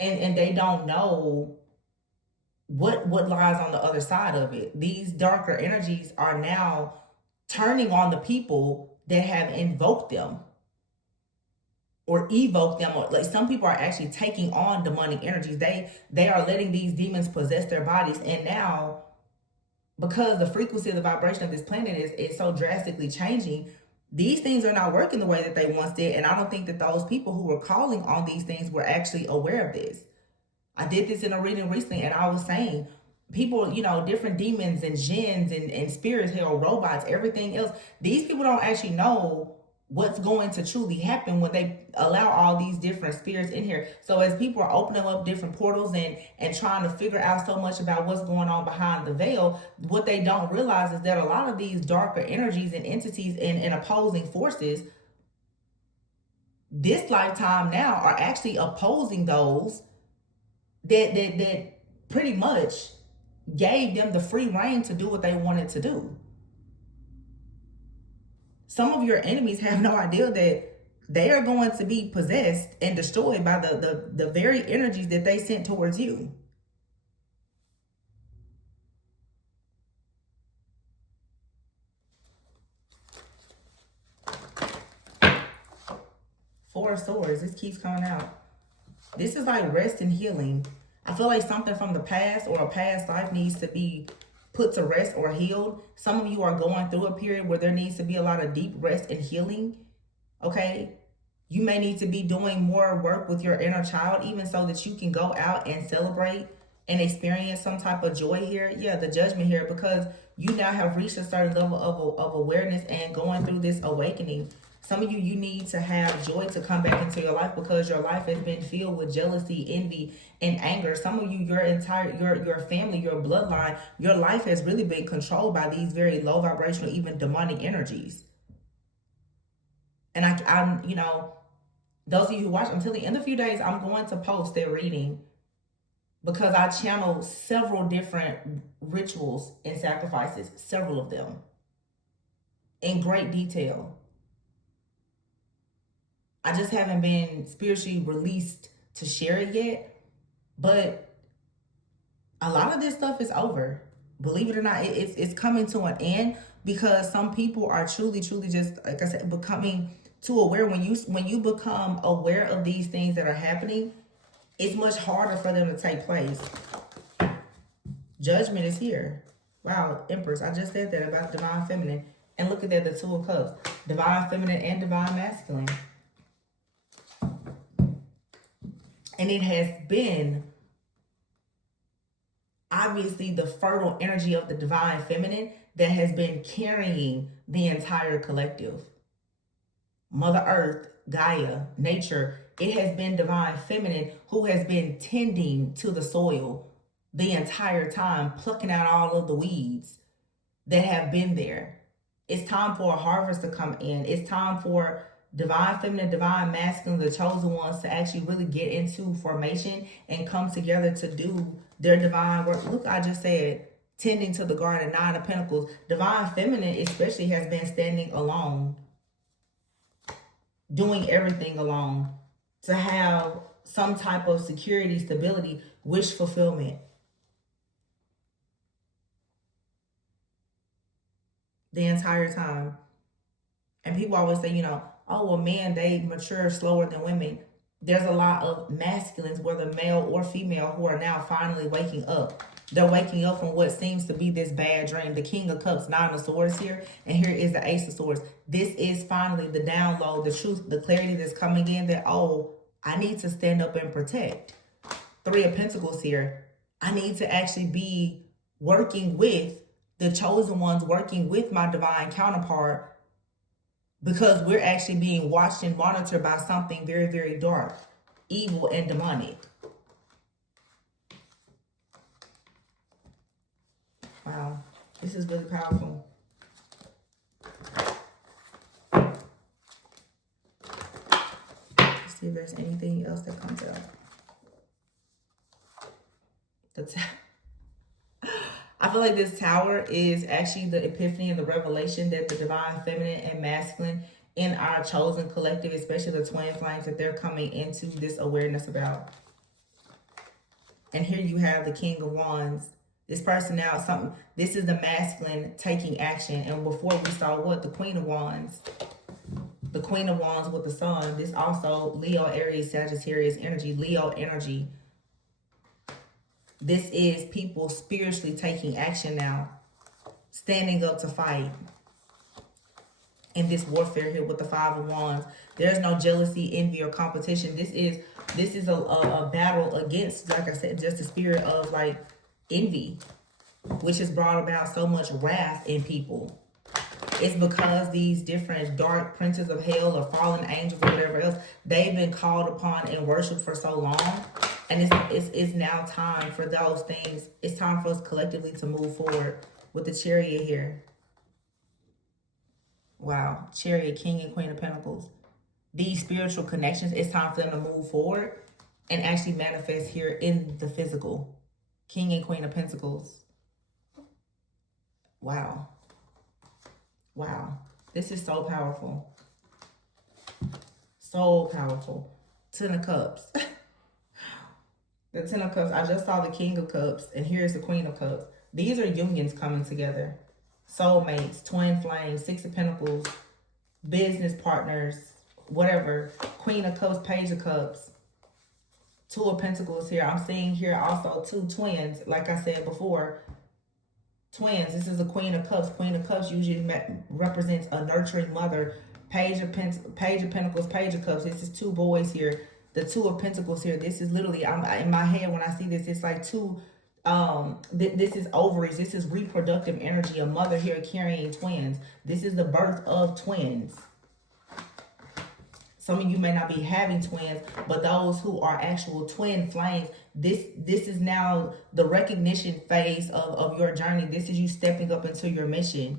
and they don't know what lies on the other side of it. These darker energies are now turning on the people that have invoked them or evoke them, or like some people are actually taking on demonic energies. They are letting these demons possess their bodies, and now because the frequency of the vibration of this planet is so drastically changing, these things are not working the way that they once did. And I don't think that those people who were calling on these things were actually aware of this. I did this in a reading recently, and I was saying people, different demons and jinns and spirits, hell, robots, everything else. These people don't actually know what's going to truly happen when they allow all these different spirits in here. So as people are opening up different portals and trying to figure out so much about what's going on behind the veil, what they don't realize is that a lot of these darker energies and entities and opposing forces this lifetime now are actually opposing those that pretty much gave them the free reign to do what they wanted to do. Some of your enemies have no idea that they are going to be possessed and destroyed by the very energies that they sent towards you. Four of Swords, this keeps coming out. This is like rest and healing. I feel like something from the past or a past life needs to be put to rest or healed. Some of you are going through a period where there needs to be a lot of deep rest and healing. Okay? You may need to be doing more work with your inner child, even so that you can go out and celebrate and experience some type of joy here. Yeah, the Judgment here, because you now have reached a certain level of awareness and going through this awakening. Some of you need to have joy to come back into your life because your life has been filled with jealousy, envy, and anger. Some of you, your entire, your family, your bloodline, your life has really been controlled by these very low vibrational, even demonic energies. And I'm, those of you who watch, until the end of a few days, I'm going to post their reading because I channel several different rituals and sacrifices, several of them, in great detail. I just haven't been spiritually released to share it yet, but a lot of this stuff is over. Believe it or not, it's coming to an end because some people are truly just, like I said, becoming too aware. When you become aware of these things that are happening, it's much harder for them to take place. Judgment is here. Wow, Empress, I just said that about divine feminine. And look at that, the Two of Cups. Divine feminine and divine masculine. And it has been obviously the fertile energy of the divine feminine that has been carrying the entire collective. Mother Earth, Gaia, nature, it has been divine feminine who has been tending to the soil the entire time, plucking out all of the weeds that have been there. It's time for a harvest to come in. It's time for divine feminine, divine masculine, the chosen ones, to actually really get into formation and come together to do their divine work. Look, I just said, tending to the garden, Nine of Pentacles. Divine feminine especially has been standing alone, doing everything alone, to have some type of security, stability, wish fulfillment. The entire time. And people always say, oh, well, men, they mature slower than women. There's a lot of masculines, whether male or female, who are now finally waking up. They're waking up from what seems to be this bad dream. The King of Cups, Nine of Swords here, and here is the Ace of Swords. This is finally the download, the truth, the clarity that's coming in that, oh, I need to stand up and protect. Three of Pentacles here. I need to actually be working with the chosen ones, working with my divine counterpart, because we're actually being watched and monitored by something very, very dark, evil, and demonic. Wow, this is really powerful. Let's see if there's anything else that comes out. I feel like this tower is actually the epiphany and the revelation that the divine feminine and masculine in our chosen collective, especially the twin flames, that they're coming into this awareness about. And here you have the King of Wands. This person now, this is the masculine taking action. And before we saw what? The Queen of Wands. The Queen of Wands with the Sun. This also Leo, Aries, Sagittarius energy, Leo energy. This is people spiritually taking action now. Standing up to fight. In this warfare here with the Five of Wands. There's no jealousy, envy, or competition. This is a battle against, like I said, just the spirit of like envy, which has brought about so much wrath in people. It's because these different dark princes of hell or fallen angels or whatever else, they've been called upon and worshipped for so long. And it's now time for those things. It's time for us collectively to move forward with the Chariot here. Wow. Chariot, King and Queen of Pentacles. These spiritual connections, it's time for them to move forward and actually manifest here in the physical. King and Queen of Pentacles. Wow. Wow. This is so powerful. So powerful. Ten of Cups. The Ten of Cups. I just saw the King of Cups. And here's the Queen of Cups. These are unions coming together. Soulmates. Twin flames. Six of Pentacles. Business partners. Whatever. Queen of Cups. Page of Cups. Two of Pentacles here. I'm seeing here also two twins. Like I said before. Twins. This is a Queen of Cups. Queen of Cups usually represents a nurturing mother. Page of Pentacles. Page of Cups. This is two boys here. The Two of Pentacles here. This is literally, in my head when I see this, it's like two, this is ovaries. This is reproductive energy. A mother here carrying twins. This is the birth of twins. Some of you may not be having twins, but those who are actual twin flames, this is now the recognition phase of your journey. This is you stepping up into your mission.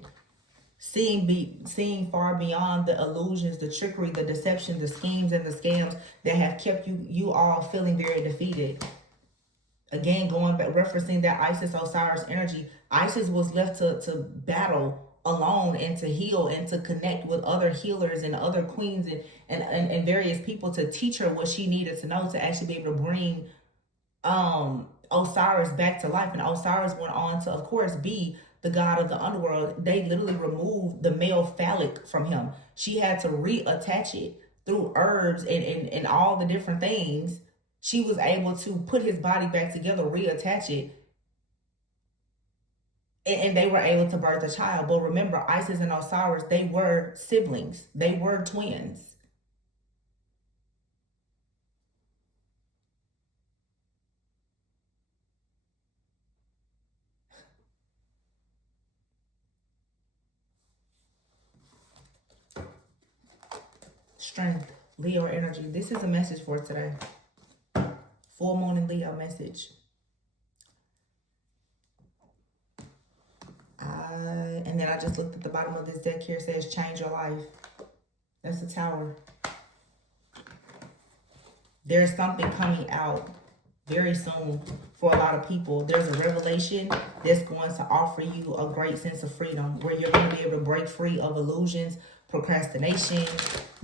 Seeing far beyond the illusions, the trickery, the deception, the schemes, and the scams that have kept you all feeling very defeated. Again, going back, referencing that Isis Osiris energy. Isis was left to battle alone and to heal and to connect with other healers and other queens and various people to teach her what she needed to know to actually be able to bring Osiris back to life. And Osiris went on to, of course, be the god of the underworld. They literally removed the male phallic from him. She had to reattach it through herbs and all the different things. She was able to put his body back together, reattach it, and they were able to birth a child. But remember, Isis and Osiris, they were siblings. They were twins. Strength, Leo energy. This is a message for today. Full moon and Leo message. And then I just looked at the bottom of this deck here. It says change your life. That's the Tower. There's something coming out very soon for a lot of people. There's a revelation that's going to offer you a great sense of freedom, where you're going to be able to break free of illusions, procrastination,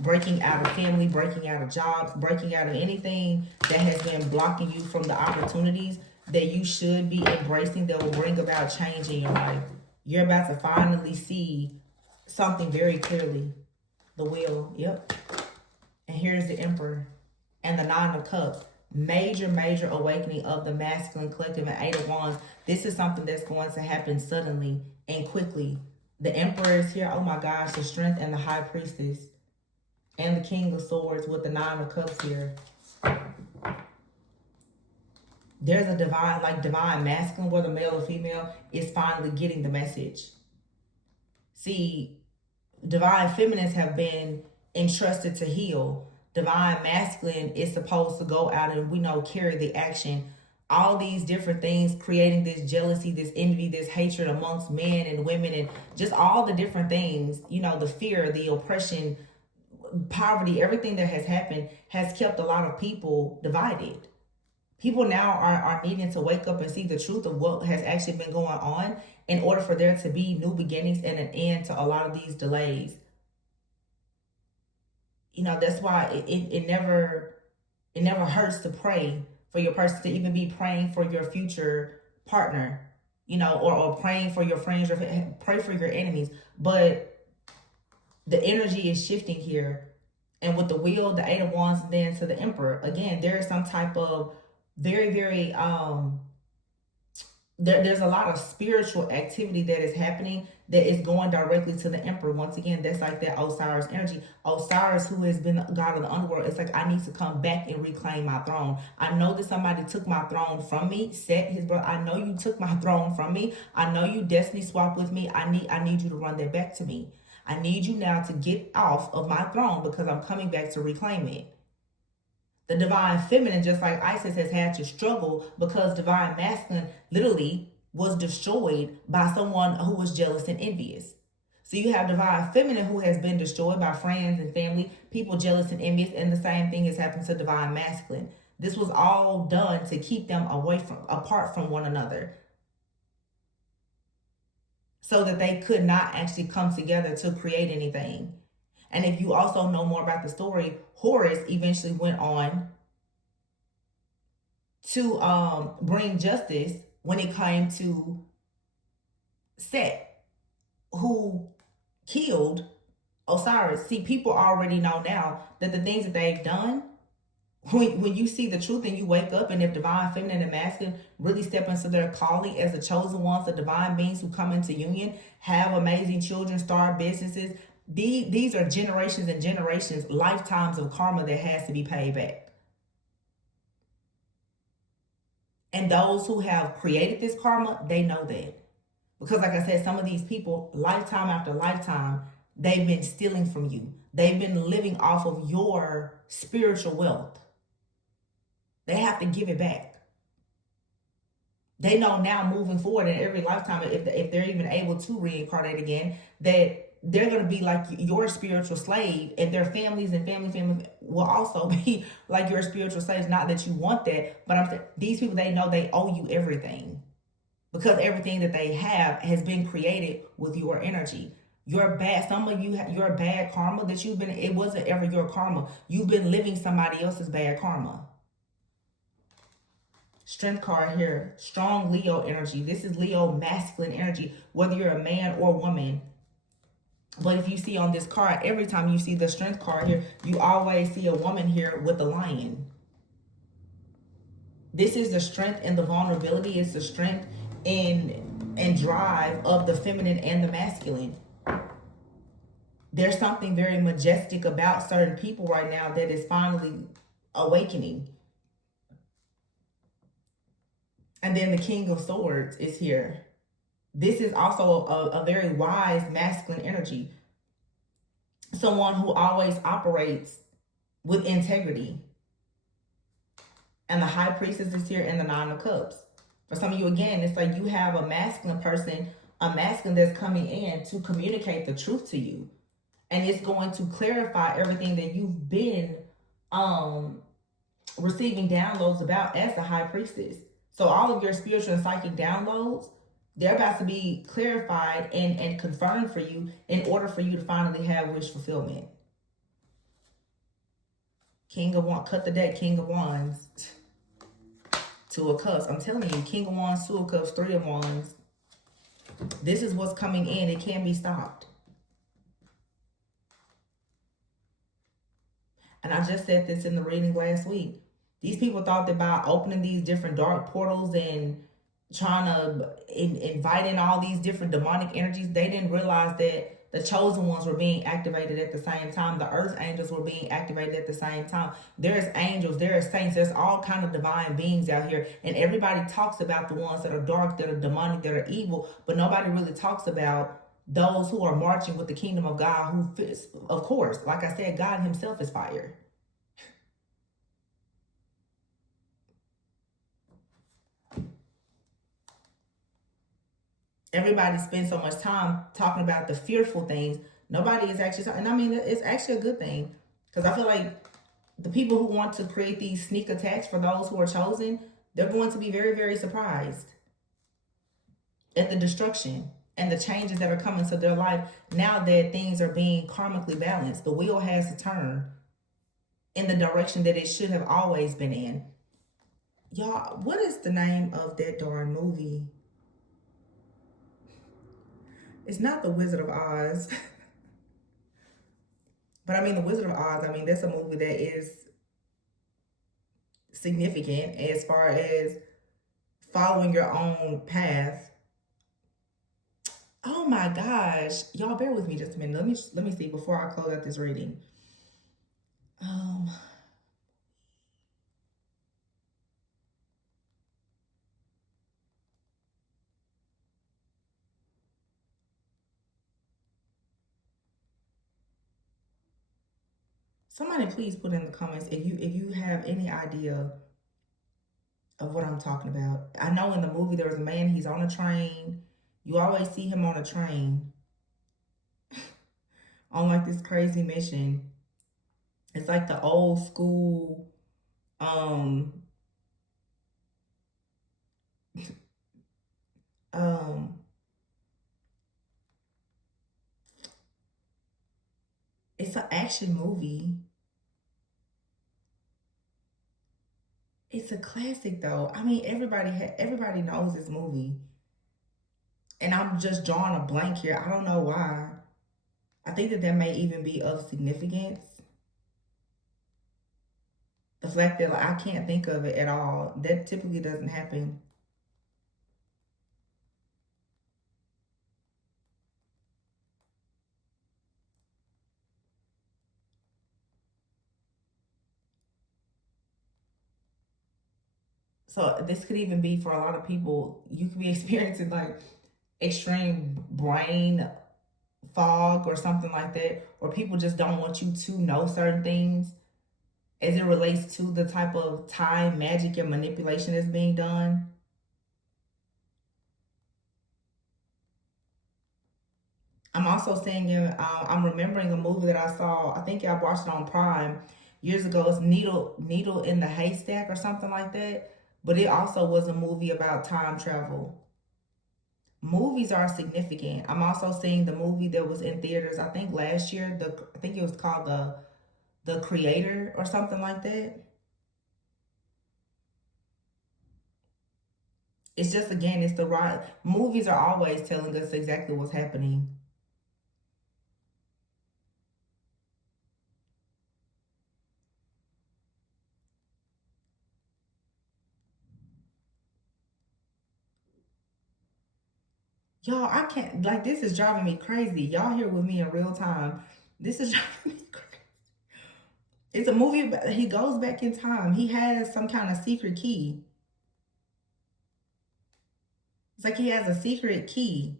breaking out of family, breaking out of jobs, breaking out of anything that has been blocking you from the opportunities that you should be embracing that will bring about change in your life. You're about to finally see something very clearly. The Wheel, yep. And here's the Emperor. and the Nine of Cups. Major awakening of the masculine collective and Eight of Wands. This is something that's going to happen suddenly and quickly. The Emperor is here. Oh my gosh, the Strength and the High Priestess. And the King of Swords with the Nine of Cups here. There's a divine masculine, whether male or female, is finally getting the message. See, divine feminines have been entrusted to heal. Divine masculine is supposed to go out and, we know, carry the action. All these different things creating this jealousy, this envy, this hatred amongst men and women, and just all the different things, you know, the fear, the oppression, poverty, everything that has happened has kept a lot of people divided. People now are needing to wake up and see the truth of what has actually been going on in order for there to be new beginnings and an end to a lot of these delays. You know, that's why it never hurts to pray for your person, to even be praying for your future partner, you know, or praying for your friends, or pray for your enemies. But the energy is shifting here. And with the Wheel, the Eight of Wands, and then to the Emperor, again, there is some type of very there's a lot of spiritual activity that is happening that is going directly to the Emperor. Once again, that's like that Osiris energy. Osiris, who has been god of the underworld, it's like, I need to come back and reclaim my throne. I know that somebody took my throne from me. Set, his brother, I know you took my throne from me. I know you destiny swapped with me. I need you to run that back to me. I need you now to get off of my throne, because I'm coming back to reclaim it. The divine feminine, just like Isis, has had to struggle because divine masculine literally was destroyed by someone who was jealous and envious. So you have divine feminine who has been destroyed by friends and family, people jealous and envious, and the same thing has happened to divine masculine. This was all done to keep them apart from one another, so that they could not actually come together to create anything. And if you also know more about the story, Horus eventually went on to bring justice when it came to Set, who killed Osiris. See, people already know now that the things that they've done, when you see the truth and you wake up, and if divine feminine and masculine really step into their calling as the chosen ones, the divine beings who come into union, have amazing children, start businesses, these are generations and generations, lifetimes of karma that has to be paid back. And those who have created this karma, they know that. Because like I said, some of these people, lifetime after lifetime, they've been stealing from you. They've been living off of your spiritual wealth. They have to give it back. They know now, moving forward in every lifetime, if they're even able to reincarnate again, that they're going to be like your spiritual slave, and their families and family will also be like your spiritual slaves. Not that you want that, but I'm saying these people, they know they owe you everything, because everything that they have has been created with your energy. Your bad, some of you, your bad karma that you've been, it wasn't ever your karma. You've been living somebody else's bad karma. Strength card here, strong Leo energy. This is Leo masculine energy, whether you're a man or woman. But if you see on this card, every time you see the strength card here, you always see a woman here with a lion. This is the strength and the vulnerability. It's the strength and drive of the feminine and the masculine. There's something very majestic about certain people right now that is finally awakening. And then the King of Swords is here. This is also a very wise masculine energy. Someone who always operates with integrity. And the High Priestess is here, and the Nine of Cups. For some of you, again, it's like you have a masculine person, a masculine that's coming in to communicate the truth to you. And it's going to clarify everything that you've been receiving downloads about as the High Priestess. So all of your spiritual and psychic downloads, they're about to be clarified and confirmed for you in order for you to finally have wish fulfillment. King of Wands, cut the deck, King of Wands. Two of Cups. I'm telling you, King of Wands, Two of Cups, Three of Wands. This is what's coming in. It can't be stopped. And I just said this in the reading last week. These people thought that by opening these different dark portals and trying to invite in all these different demonic energies, they didn't realize that the chosen ones were being activated at the same time. The earth angels were being activated at the same time. There's angels, there's saints, there's all kind of divine beings out here. And everybody talks about the ones that are dark, that are demonic, that are evil, but nobody really talks about those who are marching with the kingdom of God, who fits, of course, like I said, God himself is fire. Everybody spends so much time talking about the fearful things. Nobody is actually talking, and I mean, it's actually a good thing, because I feel like the people who want to create these sneak attacks for those who are chosen, they're going to be very, very surprised at the destruction and the changes that are coming to their life now that things are being karmically balanced. The wheel has to turn in the direction that it should have always been in. Y'all, what is the name of that darn movie? It's not The Wizard of Oz. But I mean, The Wizard of Oz, I mean, that's a movie that is significant as far as following your own path. Oh my gosh. Y'all bear with me just a minute. Let me see before I close out this reading. Um Somebody please put in the comments if you have any idea of what I'm talking about. I know in the movie there was a man, he's on a train. You always see him on a train on like this crazy mission. It's like the old school um um it's an action movie. It's a classic though. I mean, everybody knows this movie. And I'm just drawing a blank here. I don't know why. I think that may even be of significance. The fact that like, I can't think of it at all. That typically doesn't happen. So this could even be for a lot of people. You could be experiencing like extreme brain fog or something like that, or people just don't want you to know certain things as it relates to the type of time, magic, and manipulation that's being done. I'm also seeing, I'm remembering a movie that I saw, I think I watched it on Prime years ago. It's Needle in the Haystack or something like that. But it also was a movie about time travel. Movies are significant. I'm also seeing the movie that was in theaters, I think last year. I think it was called the Creator or something like that. It's just, again, it's the right movies are always telling us exactly what's happening. Y'all, I can't, like, this is driving me crazy. Y'all here with me in real time. This is driving me crazy. It's a movie about, he goes back in time. He has some kind of secret key. It's like he has a secret key.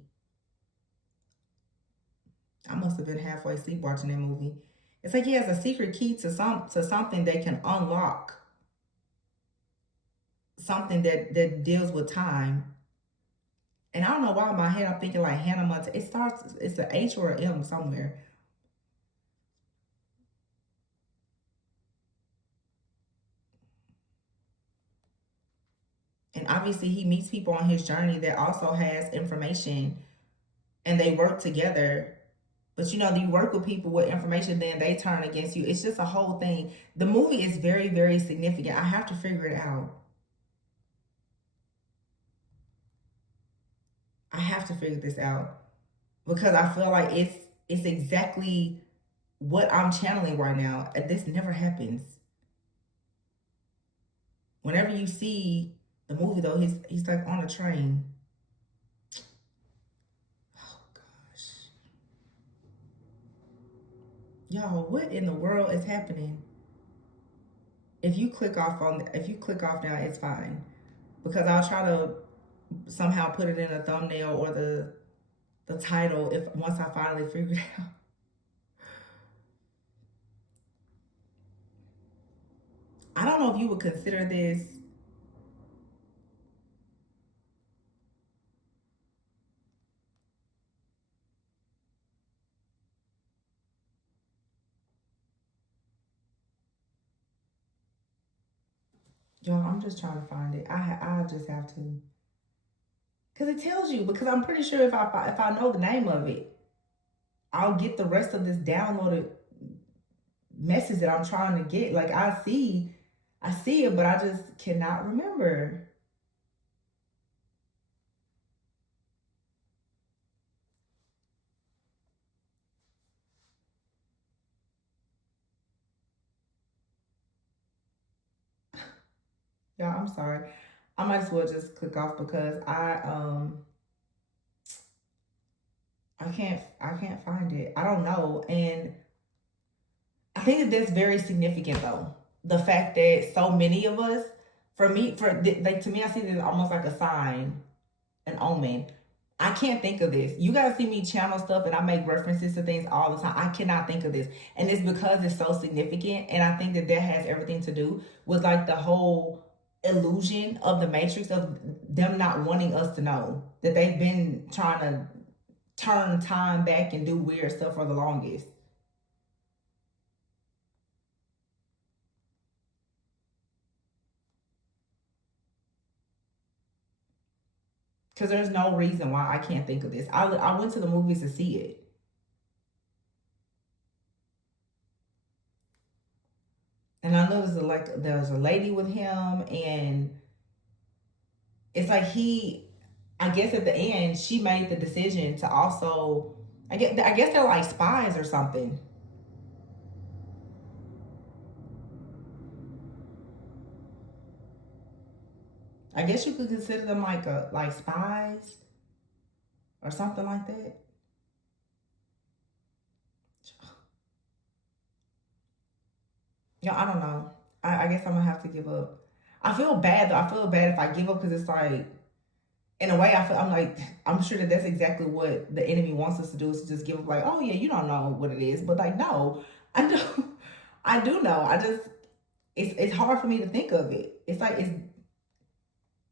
I must have been halfway asleep watching that movie. It's like he has a secret key to something that can unlock something that deals with time. And I don't know why in my head I'm thinking like Hannah Montana. It's an H or an M somewhere. And obviously he meets people on his journey that also has information, and they work together. But you know, you work with people with information, then they turn against you. It's just a whole thing. The movie is very, very significant. I have to figure it out. I have to figure this out because I feel like it's exactly what I'm channeling right now, this never happens. Whenever you see the movie, though, he's like on a train. Oh gosh, y'all, what in the world is happening? If you click off now, it's fine, because I'll try to somehow put it in a thumbnail or the title if once I finally figure it out. I don't know if you would consider this. Y'all, I'm just trying to find it. I just have to, because it tells you. Because I'm pretty sure if I know the name of it, I'll get the rest of this downloaded message that I'm trying to get. Like I see it, but I just cannot remember. Y'all, I'm sorry. I might as well just click off because I can't find it. I don't know. And I think that that's very significant though. The fact that so many of us, like to me, I see this almost like a sign, an omen. I can't think of this. You guys see me channel stuff and I make references to things all the time. I cannot think of this. And it's because it's so significant. And I think that has everything to do with like the whole illusion of the Matrix, of them not wanting us to know that they've been trying to turn time back and do weird stuff for the longest. Because there's no reason why I can't think of this. I went to the movies to see it. And I know there's a lady with him, and it's like I guess at the end she made the decision to also, I guess they're like spies or something. I guess you could consider them like spies or something like that. Yeah, I don't know. I guess I'm gonna have to give up. I feel bad though. I feel bad if I give up, because it's like, in a way, I'm like, I'm sure that that's exactly what the enemy wants us to do, is to just give up, like, oh yeah, you don't know what it is, but like, no, I do, I do know. I just, it's hard for me to think of it. It's like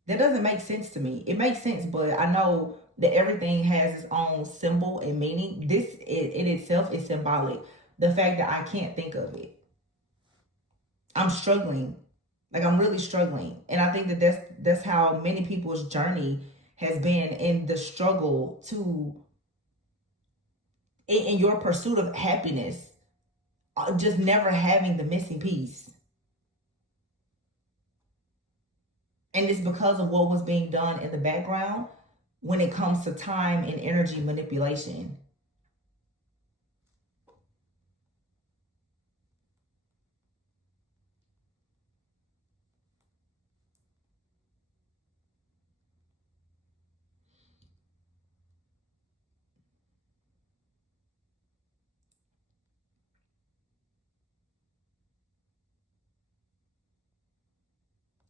that doesn't make sense to me. It makes sense, but I know that everything has its own symbol and meaning. This in itself is symbolic. The fact that I can't think of it, I'm struggling. Like I'm really struggling, and I think that that's how many people's journey has been, in the struggle to in your pursuit of happiness, just never having the missing piece. And it's because of what was being done in the background when it comes to time and energy manipulation.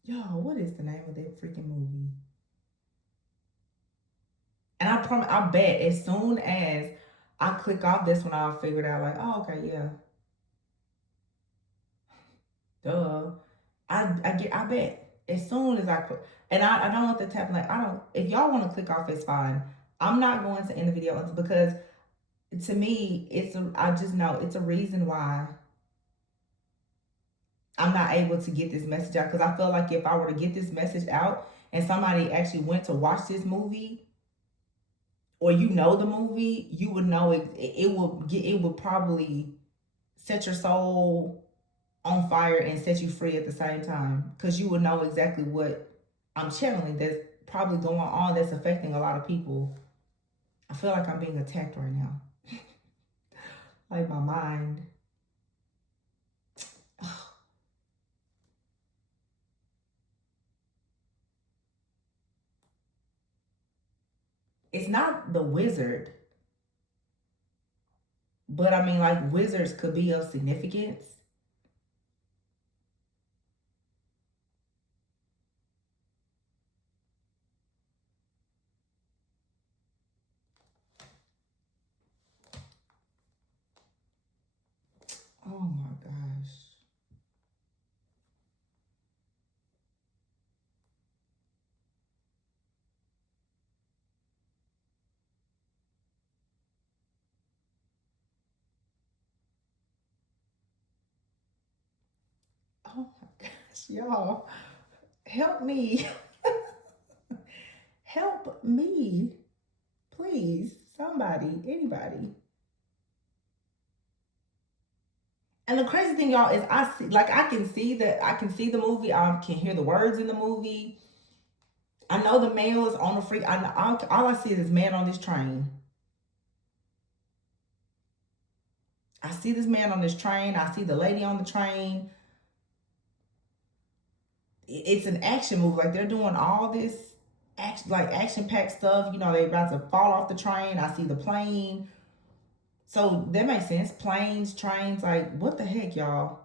Yo, what is the name of that freaking movie? And I promise, I bet as soon as I click off this one, I'll figure it out. Like, oh, okay, yeah, duh. I bet as soon as I click, and I don't want to tap, like, I don't. If y'all want to click off, it's fine. I'm not going to end the video because to me, I just know it's a reason why I'm not able to get this message out. Because I feel like if I were to get this message out and somebody actually went to watch this movie, or you know the movie, you would know it would probably set your soul on fire and set you free at the same time, because you would know exactly what I'm channeling that's probably going on, that's affecting a lot of people. I feel like I'm being attacked right now. Like my mind. It's not the wizard. But I mean, like, wizards could be of significance. Oh my gosh. Oh my gosh, y'all. Help me. Help me. Please. Somebody. Anybody. And the crazy thing, y'all, is I see, like, I can see the movie. I can hear the words in the movie. I know the male is on the free. All I see is this man on this train. I see this man on this train. I see the lady on the train. It's an action movie. Like, they're doing all this action, like action-packed stuff. You know, they're about to fall off the train. I see the plane. So that makes sense. Planes, trains, like, what the heck, y'all?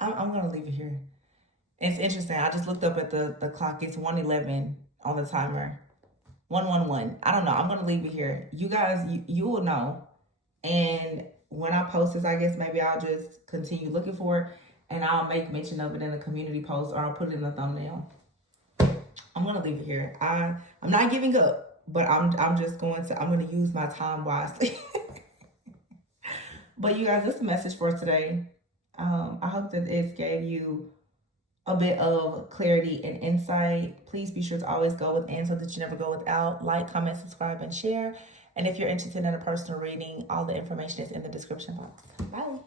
I'm gonna leave it here. It's interesting. I just looked up at the clock. It's 1:11 on the timer. 111. I don't know. I'm gonna leave it here. You guys, you will know. And when I post this, I guess maybe I'll just continue looking for it, and I'll make mention of it in a community post, or I'll put it in the thumbnail. I'm gonna leave it here. I'm not giving up, but I'm gonna use my time wisely. But you guys, this is the message for today. I hope that it gave you a bit of clarity and insight. Please be sure to always go within so that you never go without. Like, comment, subscribe, and share. And if you're interested in a personal reading, all the information is in the description box. Bye.